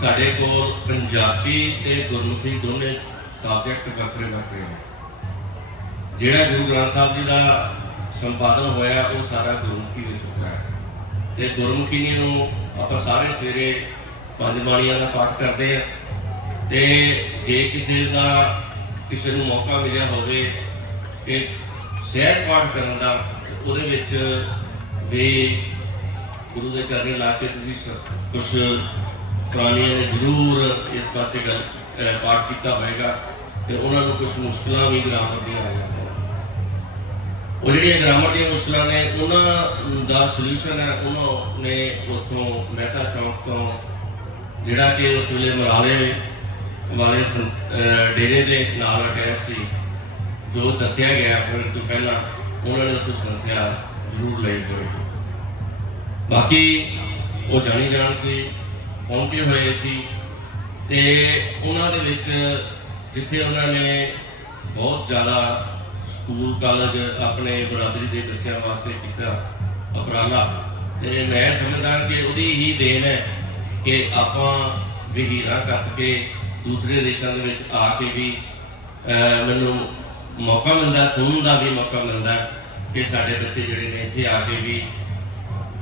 ਸਾਡੇ ਕੋਲ ਪੰਜਾਬੀ ਤੇ ਗੁਰਮੁਖੀ ਦੋਨੇ ਸਬਜੈਕਟ ਵੱਖਰੇ ਵੱਖਰੇ ਨੇ। ਜਿਹੜਾ ਗੁਰੂ ਗ੍ਰੰਥ ਸਾਹਿਬ ਜੀ ਦਾ ਸੰਪਾਦਨ ਹੋਇਆ, ਉਹ ਸਾਰਾ ਗੁਰਮੁਖੀ ਵਿੱਚ ਹੋਇਆ ਹੈ। ਤੇ ਗੁਰਮੁਖੀ ਨੂੰ ਆਪਾਂ ਸਾਰੇ ਸਵੇਰੇ ਪੰਜ ਬਾਣੀਆਂ ਦਾ ਪਾਠ ਕਰਦੇ ਆ ਤੇ ਜੇ ਕਿਸੇ ਦਾ ਕਿਸੇ ਨੂੰ ਮੌਕਾ ਮਿਲਿਆ ਹੋਵੇ ਕਿ ਸਹਿਜ ਪਾਠ ਕਰਨ ਦਾ, ਉਹਦੇ ਵਿੱਚ ਵੀ ਗੁਰੂ ਦੇ ਚਰਨੀ ਲਾ ਕੇ ਤੁਸੀਂ ਕੁਝ ਪ੍ਰਾਣੀਆਂ ਨੇ ਜ਼ਰੂਰ ਇਸ ਪਾਸੇ ਗੱਲ ਪਾਠ ਕੀਤਾ ਹੋਵੇਗਾ ਤੇ ਉਹਨਾਂ ਨੂੰ ਕੁਝ ਮੁਸ਼ਕਲਾਂ ਵੀ ਗ੍ਰਾਮਰ ਦੀਆਂ ਆ ਉਹ ਜਿਹੜੀਆਂ ਗ੍ਰਾਮਰ ਦੀਆਂ ਮੁਸ਼ਕਲਾਂ ਨੇ, ਉਹਨਾਂ ਦਾ ਸੋਲੂਸ਼ਨ ਹੈ, ਉਹਨਾਂ ਨੇ ਉੱਥੋਂ ਮਹਿਤਾ ਚੌਂਕ ਤੋਂ ਜਿਹੜਾ ਕਿ ਉਸ ਵੇਲੇ ਮਰਾਲੇ ਵਾਲੇ ਸੰ- ਡੇਰੇ ਦੇ ਨਾਲ ਅਟੈਚ ਸੀ, ਜੋ ਦੱਸਿਆ ਗਿਆ ਫਿਰ ਤੋਂ ਪਹਿਲਾਂ, ਉਹਨਾਂ ਨੇ ਉੱਥੋਂ ਸੰਥਿਆ ਜ਼ਰੂਰ ਲਈ ਹੋਈ ਬਾਕੀ ਉਹ ਜਾਣੀ ਜਾਣ ਸੀ, ਪਹੁੰਚੇ ਹੋਏ ਸੀ ਤੇ ਉਹਨਾਂ ਦੇ ਵਿੱਚ ਜਿੱਥੇ ਉਹਨਾਂ ਨੇ ਬਹੁਤ ਜ਼ਿਆਦਾ ਸਕੂਲ, ਕਾਲਜ ਆਪਣੇ ਬਰਾਦਰੀ ਦੇ ਬੱਚਿਆਂ ਵਾਸਤੇ ਕੀਤਾ ਉਪਰਾਲਾ ਤੇ ਮੈਂ ਸਮਝਦਾ ਕਿ ਉਹਦੀ ਹੀ ਦੇਣ ਹੈ ਕਿ ਆਪਾਂ ਵਹੀਰਾਂ ਕੱਤ ਕੇ ਦੂਸਰੇ ਦੇਸ਼ਾਂ ਦੇ ਵਿੱਚ ਆ ਕੇ ਵੀ ਮੈਨੂੰ ਮੌਕਾ ਮਿਲਦਾ, ਸੁਣਨ ਦਾ ਵੀ ਮੌਕਾ ਮਿਲਦਾ ਕਿ ਸਾਡੇ ਬੱਚੇ ਜਿਹੜੇ ਨੇ ਇੱਥੇ ਆ ਕੇ ਵੀ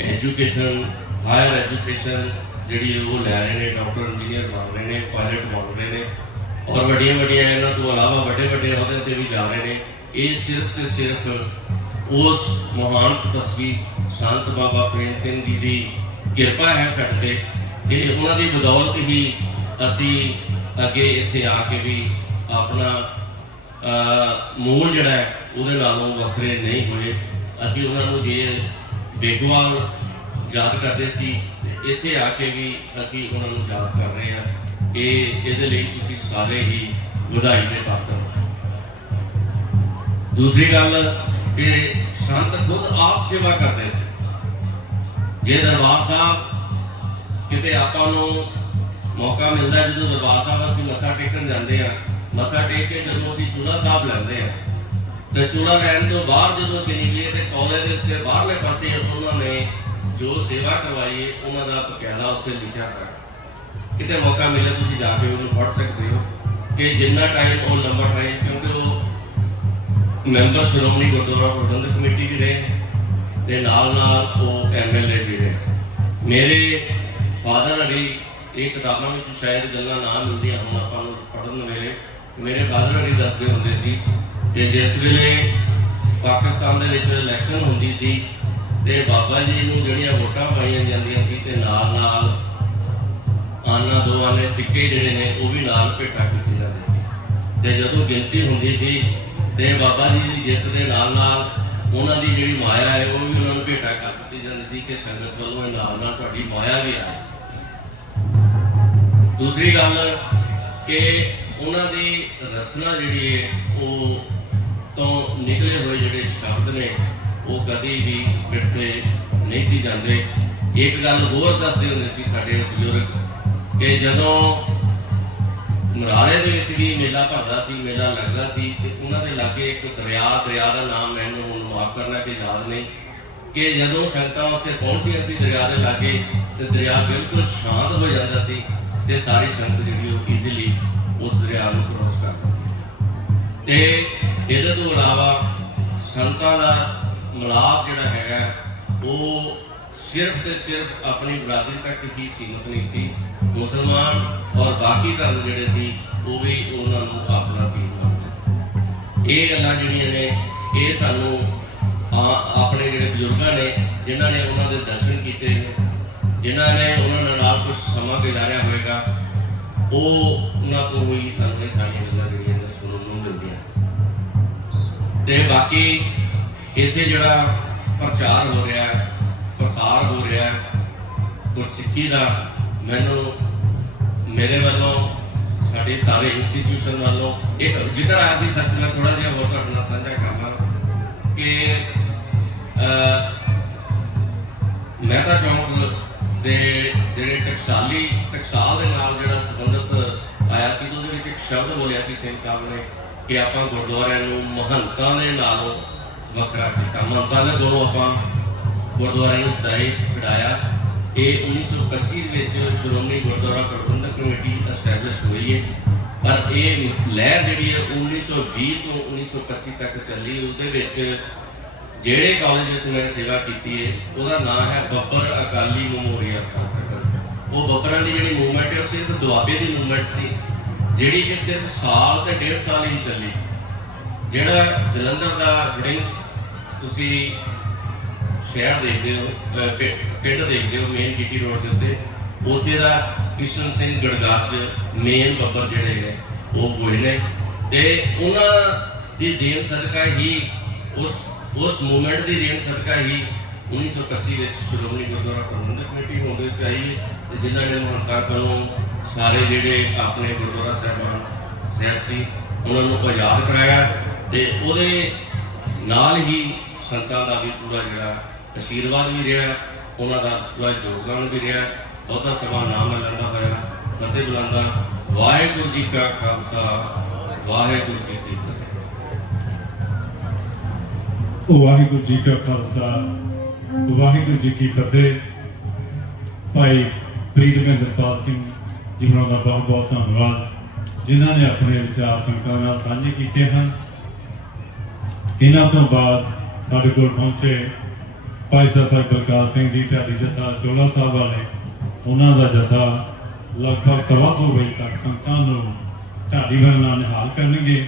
ਐਜੂਕੇਸ਼ਨ ਹਾਇਰ ਐਜੂਕੇਸ਼ਨ ਜਿਹੜੀ ਉਹ ਲੈ ਰਹੇ ਨੇ ਡਾਕਟਰ ਇੰਜੀਨੀਅਰ ਬਣ ਰਹੇ ਨੇ ਪਾਇਲਟ ਬਣ ਰਹੇ ਨੇ ਔਰ ਵੱਡੀਆਂ ਵੱਡੀਆਂ ਇਹਨਾਂ ਤੋਂ ਇਲਾਵਾ ਵੱਡੇ ਵੱਡੇ ਅਹੁਦੇ ਤੇ ਵੀ ਜਾ ਰਹੇ ਨੇ। ਇਹ ਸਿਰਫ ਤੇ ਸਿਰਫ ਉਸ ਮਹਾਨ ਤਪਸਵੀ ਸੰਤ ਬਾਬਾ ਪ੍ਰੇਮ ਸਿੰਘ ਜੀ ਦੀ ਕਿਰਪਾ ਹੈ ਸਾਡੇ ਤੇ। ਕਿ ਉਹਨਾਂ ਦੀ ਬਦੌਲਤ ਹੀ ਅਸੀਂ ਅੱਗੇ ਇੱਥੇ ਆ ਕੇ ਵੀ ਆਪਣਾ ਮੂਲ ਜਿਹੜਾ ਹੈ, ਉਹਦੇ ਨਾਲੋਂ ਵੱਖਰੇ ਨਹੀਂ ਹੋਏ। ਅਸੀਂ ਉਹਨਾਂ ਨੂੰ ਜੇ ਬੇਗਵਾਲ ਯਾਦ ਕਰਦੇ ਸੀ ਤੇ ਇੱਥੇ ਆ ਕੇ ਵੀ ਅਸੀਂ ਉਹਨਾਂ ਨੂੰ ਯਾਦ ਕਰ ਰਹੇ ਹਾਂ ਇਹ ਇਹਦੇ ਲਈ ਤੁਸੀਂ ਸਾਰੇ ਹੀ ਵਧਾਈ ਦੇ ਪਾਤਰ ਦੂਸਰੀ ਗੱਲ ਕਿ ਸੰਤ ਖੁਦ ਆਪ ਸੇਵਾ ਕਰਦੇ ਸੀ। ਜੇ ਦਰਬਾਰ ਸਾਹਿਬ ਕਿਤੇ ਆਪਾਂ ਨੂੰ ਮੌਕਾ ਮਿਲਦਾ ਜਦੋਂ ਦਰਬਾਰ ਸਾਹਿਬ ਅਸੀਂ ਮੱਥਾ ਟੇਕਣ ਜਾਂਦੇ ਆ ਮੱਥਾ ਟੇਕ ਕੇ ਜਦੋਂ ਅਸੀਂ ਚੂੜਾ ਸਾਹਿਬ ਲੈਂਦੇ ਆ ਤੇ ਚੂੜਾ ਲੈਣ ਤੋਂ ਬਾਅਦ ਜਦੋਂ ਅਸੀਂ ਨਿਕਲੇ ਤੇ ਕਾਲਜ ਦੇ ਉੱਤੇ ਬਾਹਰਲੇ ਪਾਸੇ ਉਹਨਾਂ ਨੇ ਜੋ ਸੇਵਾ ਕਰਵਾਈ, ਉਹਨਾਂ ਦਾ ਬਕਾਇਦਾ ਉੱਥੇ ਲਿਖਿਆ ਹੋਇਆ ਹੈ। ਕਿਤੇ ਮੌਕਾ ਮਿਲੇ ਤੁਸੀਂ ਜਾ ਕੇ ਉਹਨੂੰ ਪੜ੍ਹ ਸਕਦੇ ਹੋ ਕਿ ਜਿੰਨਾ ਟਾਈਮ ਉਹ ਲੰਬਾ ਟਾਈਮ ਕਿਉਂਕਿ ਉਹ ਮੈਂਬਰ ਸ਼੍ਰੋਮਣੀ ਗੁਰਦੁਆਰਾ ਪ੍ਰਬੰਧਕ ਕਮੇਟੀ ਵੀ ਰਹੇ ਨੇ ਤੇ ਨਾਲ ਨਾਲ ਉਹ ਐਮਐਲਏ ਵੀ ਰਹੇ ਮੇਰੇ ਫਾਦਰ ਅਲੀ ਇਹ ਕਿਤਾਬਾਂ ਵਿੱਚ ਸ਼ਾਇਦ ਗੱਲਾਂ ਨਾ ਮਿਲਦੀਆਂ ਹੁਣ, ਆਪਾਂ ਨੂੰ ਪੜ੍ਹਨ ਵੇਲੇ ਮੇਰੇ ਫਾਦਰ ਅਲੀ ਦੱਸਦੇ ਹੁੰਦੇ ਸੀ ਕਿ ਜਿਸ ਵੇਲੇ ਪਾਕਿਸਤਾਨ ਦੇ ਵਿੱਚ ਇਲੈਕਸ਼ਨ ਹੁੰਦੀ ਸੀ ਤੇ ਬਾਬਾ ਜੀ ਨੂੰ ਜਿਹੜੀਆਂ ਵੋਟਾਂ ਪਾਈਆਂ ਜਾਂਦੀਆਂ ਸੀ ਤੇ ਨਾਲ ਨਾਲ ਆਨਾ ਦੋ ਆਨੇ ਸਿੱਕੇ ਜਿਹੜੇ ਨੇ, ਉਹ ਵੀ ਨਾਲ ਭੇਟਾ ਕੀਤੇ ਜਾਂਦੇ ਸੀ। ਤੇ ਜਦੋਂ ਗਿਣਤੀ ਹੁੰਦੀ ਸੀ ਤੇ ਬਾਬਾ ਜੀ ਦੀ ਜਿੱਤ ਦੇ ਨਾਲ ਨਾਲ ਉਹਨਾਂ ਦੀ ਜਿਹੜੀ ਮਾਇਆ ਹੈ, ਉਹ ਵੀ ਉਹਨਾਂ ਨੂੰ ਭੇਟਾ ਕਰ ਦਿੱਤੀ ਜਾਂਦੀ ਸੀ ਸੀ ਕਿ ਸੰਗਤ ਵੱਲੋਂ ਇਹ ਨਾਲ ਨਾਲ ਤੁਹਾਡੀ ਮਾਇਆ ਵੀ ਆਏ। ਦੂਸਰੀ ਗੱਲ ਕਿ ਉਹਨਾਂ ਦੀ ਰਸਨਾ ਜਿਹੜੀ ਹੈ, ਉਹ ਤੋਂ ਨਿਕਲੇ ਹੋਏ ਜਿਹੜੇ ਸ਼ਬਦ ਨੇ, ਉਹ ਕਦੇ ਵੀ ਮਿੱਠੇ ਨਹੀਂ ਸੀ ਜਾਂਦੇ। ਇੱਕ ਗੱਲ ਹੋਰ ਦੱਸਦੇ ਹੁੰਦੇ ਸੀ ਸਾਡੇ ਬਜ਼ੁਰਗ ਕਿ ਜਦੋਂ ਮਰਾਲੇ ਦੇ ਵਿੱਚ ਵੀ ਮੇਲਾ ਭਰਦਾ ਸੀ, ਮੇਲਾ ਲੱਗਦਾ ਸੀ ਤੇ ਉਹਨਾਂ ਦੇ ਲਾਗੇ ਇੱਕ ਦਰਿਆ ਦਰਿਆ ਦਾ ਨਾਮ ਮੈਨੂੰ ਹੁਣ ਮਾਫ ਕਰਨਾ ਕਿ ਯਾਦ ਨਹੀਂ ਕਿ ਜਦੋਂ ਸੰਗਤਾਂ ਉੱਥੇ ਪਹੁੰਚਦੀਆਂ ਸੀ ਦਰਿਆ ਦੇ ਲਾਗੇ ਤੇ ਦਰਿਆ ਬਿਲਕੁਲ ਸ਼ਾਂਤ ਹੋ ਜਾਂਦਾ ਸੀ ਤੇ ਸਾਰੀ ਸੰਗਤ ਜਿਹੜੀ ਉਹ ਈਜ਼ੀਲੀ ਉਸ ਦਰਿਆ ਨੂੰ ਕ੍ਰੋਸ ਕਰ ਦਿੰਦੀ ਸੀ। ਤੇ ਇਹਦੇ ਤੋਂ ਇਲਾਵਾ ਸੰਤਾਂ ਦਾ ਮਿਲਾਪ ਜਿਹੜਾ ਹੈਗਾ, ਉਹ ਸਿਰਫ ਤੇ ਸਿਰਫ ਆਪਣੀ ਬਰਾਦਰੀ ਤੱਕ ਹੀ ਸੀਮਤ ਨਹੀਂ ਸੀ। ਮੁਸਲਮਾਨ ਔਰ ਬਾਕੀ ਧਰਮ ਜਿਹੜੇ ਸੀ, ਉਹ ਵੀ ਉਹਨਾਂ ਨੂੰ ਆਪਣਾ ਪੀਰ ਮੰਨਦੇ ਸੀ। ਇਹ ਗੱਲਾਂ ਜਿਹੜੀਆਂ ਨੇ, ਇਹ ਸਾਨੂੰ ਆਪਣੇ ਜਿਹੜੇ ਬਜ਼ੁਰਗਾਂ ਨੇ, ਜਿਨ੍ਹਾਂ ਨੇ ਉਹਨਾਂ ਦੇ ਦਰਸ਼ਨ ਕੀਤੇ ਨੇ, ਜਿਨ੍ਹਾਂ ਨੇ ਉਹਨਾਂ ਨਾਲ ਨਾਲ ਕੁਝ ਸਮਾਂ ਗੁਜ਼ਾਰਿਆ ਹੋਵੇਗਾ ਉਹ ਉਹਨਾਂ ਤੋਂ ਹੀ ਸਾਨੂੰ ਇਹ ਸਾਰੀਆਂ ਤੇ ਬਾਕੀ ਇੱਥੇ ਜਿਹੜਾ ਪ੍ਰਚਾਰ ਹੋ ਰਿਹਾ ਹੈ, ਪ੍ਰਸਾਰ ਹੋ ਰਿਹਾ ਹੈ, ਗੁਰਸਿੱਖੀ ਦਾ, ਮੈਨੂੰ ਮੇਰੇ ਵੱਲੋਂ, ਸਾਡੇ ਸਾਰੇ ਇੰਸਟੀਚਿਊਸ਼ਨ ਵੱਲੋਂ ਇੱਕ ਜ਼ਿਕਰ ਆਇਆ ਸੀ ਸੱਚ ਮੈਂ ਥੋੜਾ ਜਿਹਾ ਹੋਰ ਤੁਹਾਡੇ ਨਾਲ ਸਾਂਝਾ ਕਰਨਾ ਕਿ ਮਹਿਤਾ ਚੌਂਕ ਦੇ ਜਿਹੜੇ ਟਕਸਾਲੀ, ਟਕਸਾਲ ਦੇ ਨਾਲ ਜਿਹੜਾ ਸੰਬੰਧਿਤ ਆਇਆ ਸੀ, ਉਹਦੇ ਵਿੱਚ ਇੱਕ ਸ਼ਬਦ ਬੋਲਿਆ ਸੀ ਸਿੰਘ ਸਾਹਿਬ ਨੇ। ਕਿ ਆਪਾਂ ਗੁਰਦੁਆਰਿਆਂ ਨੂੰ ਮਹੰਤਾਂ ਦੇ ਨਾਲੋਂ ਵੱਖਰਾ ਕੀਤਾ। ਮਹੰਤਾਂ ਦੇ ਕੋਲੋਂ ਆਪਾਂ ਗੁਰਦੁਆਰਿਆਂ ਨੂੰ ਛਡਾਏ ਛਡਾਇਆ, ਇਹ 1925 ਵਿੱਚ ਸ਼੍ਰੋਮਣੀ ਗੁਰਦੁਆਰਾ ਪ੍ਰਬੰਧਕ ਕਮੇਟੀ ਐਸਟੈਬਲਿਸ਼ ਹੋਈ ਹੈ। ਪਰ ਇਹ ਲਹਿਰ ਜਿਹੜੀ ਹੈ 1920 ਤੋਂ 1925 ਤੱਕ ਚੱਲੀ। ਉਹਦੇ ਵਿੱਚ ਜਿਹੜੇ ਕਾਲਜ ਵਿੱਚ ਮੈਂ ਸੇਵਾ ਕੀਤੀ ਹੈ, ਉਹਦਾ ਨਾਮ ਹੈ ਬੱਬਰ ਅਕਾਲੀ ਮੈਮੋਰੀਅਲ ਉਹ ਬੱਬਰਾਂ ਦੀ ਜਿਹੜੀ ਮੂਵਮੈਂਟ ਹੈ, ਉਹ ਸਿਰਫ ਦੁਆਬੇ ਦੀ ਮੂਵਮੈਂਟ ਸੀ। ਜਿਹੜੀ ਕਿ ਸਿਰਫ ਸਾਲ ਤੇ ਡੇਢ ਸਾਲ ਹੀ ਚੱਲੀ। ਜਿਹੜਾ ਜਲੰਧਰ ਦਾ ਵੜਿੰਗ ਤੁਸੀਂ ਸ਼ਹਿਰ ਦੇਖਦੇ ਹੋ ਪਿੰਡ ਦੇਖਦੇ ਹੋ ਮੇਨ ਜੀਟੀ ਰੋਡ ਦੇ ਉੱਤੇ, ਉੱਥੇ ਦਾ ਕਿਸ਼ਨ ਸਿੰਘ ਗੜਗਾਰ 'ਚ ਮੇਨ ਬੱਬਰ ਜਿਹੜੇ ਨੇ, ਉਹ ਹੋਏ ਨੇ। ਤੇ ਉਹਨਾਂ ਦੀ ਦੇਣ ਸਦਕਾ ਹੀ ਉਸ ਉਸ ਮੂਵਮੈਂਟ ਦੀ ਦੇਣ ਸਦਕਾ ਹੀ 1925 ਵਿੱਚ ਸ਼੍ਰੋਮਣੀ ਗੁਰਦੁਆਰਾ ਪ੍ਰਬੰਧਕ ਕਮੇਟੀ ਹੋਂਦ ਵਿੱਚ ਆਈ ਹੈ, ਤੇ ਜਿਨ੍ਹਾਂ ਨੇ ਮਹੰਤਾਂ ਕੋਲੋਂ ਸਾਰੇ ਜਿਹੜੇ ਆਪਣੇ ਗੁਰਦੁਆਰਾ ਸਾਹਿਬਾਨ ਸਾਹਿਬ ਸੀ, ਉਹਨਾਂ ਨੂੰ ਆਜ਼ਾਦ ਕਰਾਇਆ ਤੇ ਉਹਦੇ ਨਾਲ ਹੀ ਸੰਤਾਂ ਦਾ ਵੀ ਪੂਰਾ ਜਿਹੜਾ ਅਸ਼ੀਰਵਾਦ ਵੀ ਰਿਹਾ, ਉਹਨਾਂ ਦਾ ਪੂਰਾ ਯੋਗਦਾਨ ਵੀ ਰਿਹਾ, ਬਹੁਤਾ ਸਮਾਂ ਨਾਮ ਲੈਂਦਾ ਹੋਇਆ, ਫਤਿਹ ਬੁਲਾਉਂਦਾ, ਵਾਹਿਗੁਰੂ ਜੀ ਕਾ ਖਾਲਸਾ, ਵਾਹਿਗੁਰੂ ਜੀ ਕੀ ਫਤਿਹ। ਵਾਹਿਗੁਰੂ ਜੀ ਕਾ ਖਾਲਸਾ, ਵਾਹਿਗੁਰੂ ਜੀ ਕੀ ਫਤਿਹ। ਭਾਈ ਪ੍ਰੀਤ ਮਹਿੰਦਰਪਾਲ ਸਿੰਘ ਜੀ ਦਾ ਬਹੁਤ ਬਹੁਤ ਧੰਨਵਾਦ, ਜਿਨ੍ਹਾਂ ਨੇ ਆਪਣੇ ਵਿਚਾਰ ਸੰਗਤਾਂ ਨਾਲ ਸਾਂਝੇ ਕੀਤੇ ਹਨ। ਇਹਨਾਂ ਤੋਂ ਬਾਅਦ ਸਾਡੇ ਕੋਲ ਪਹੁੰਚੇ ਭਾਈ ਸਰਦਾਰ ਪ੍ਰਕਾਸ਼ ਸਿੰਘ ਜੀ, ਢਾਡੀ ਜਥਾ ਚੋਲਾ ਸਾਹਿਬ ਵਾਲੇ। ਉਹਨਾਂ ਦਾ ਜਥਾ ਲਗਭਗ ਸਵਾ ਤੋਂ ਵਜੇ ਤੱਕ ਸੰਗਤਾਂ ਨੂੰ ਢਾਡੀ ਵੱਲ ਨਾਲ ਨਿਹਾਲ ਕਰਨਗੇ।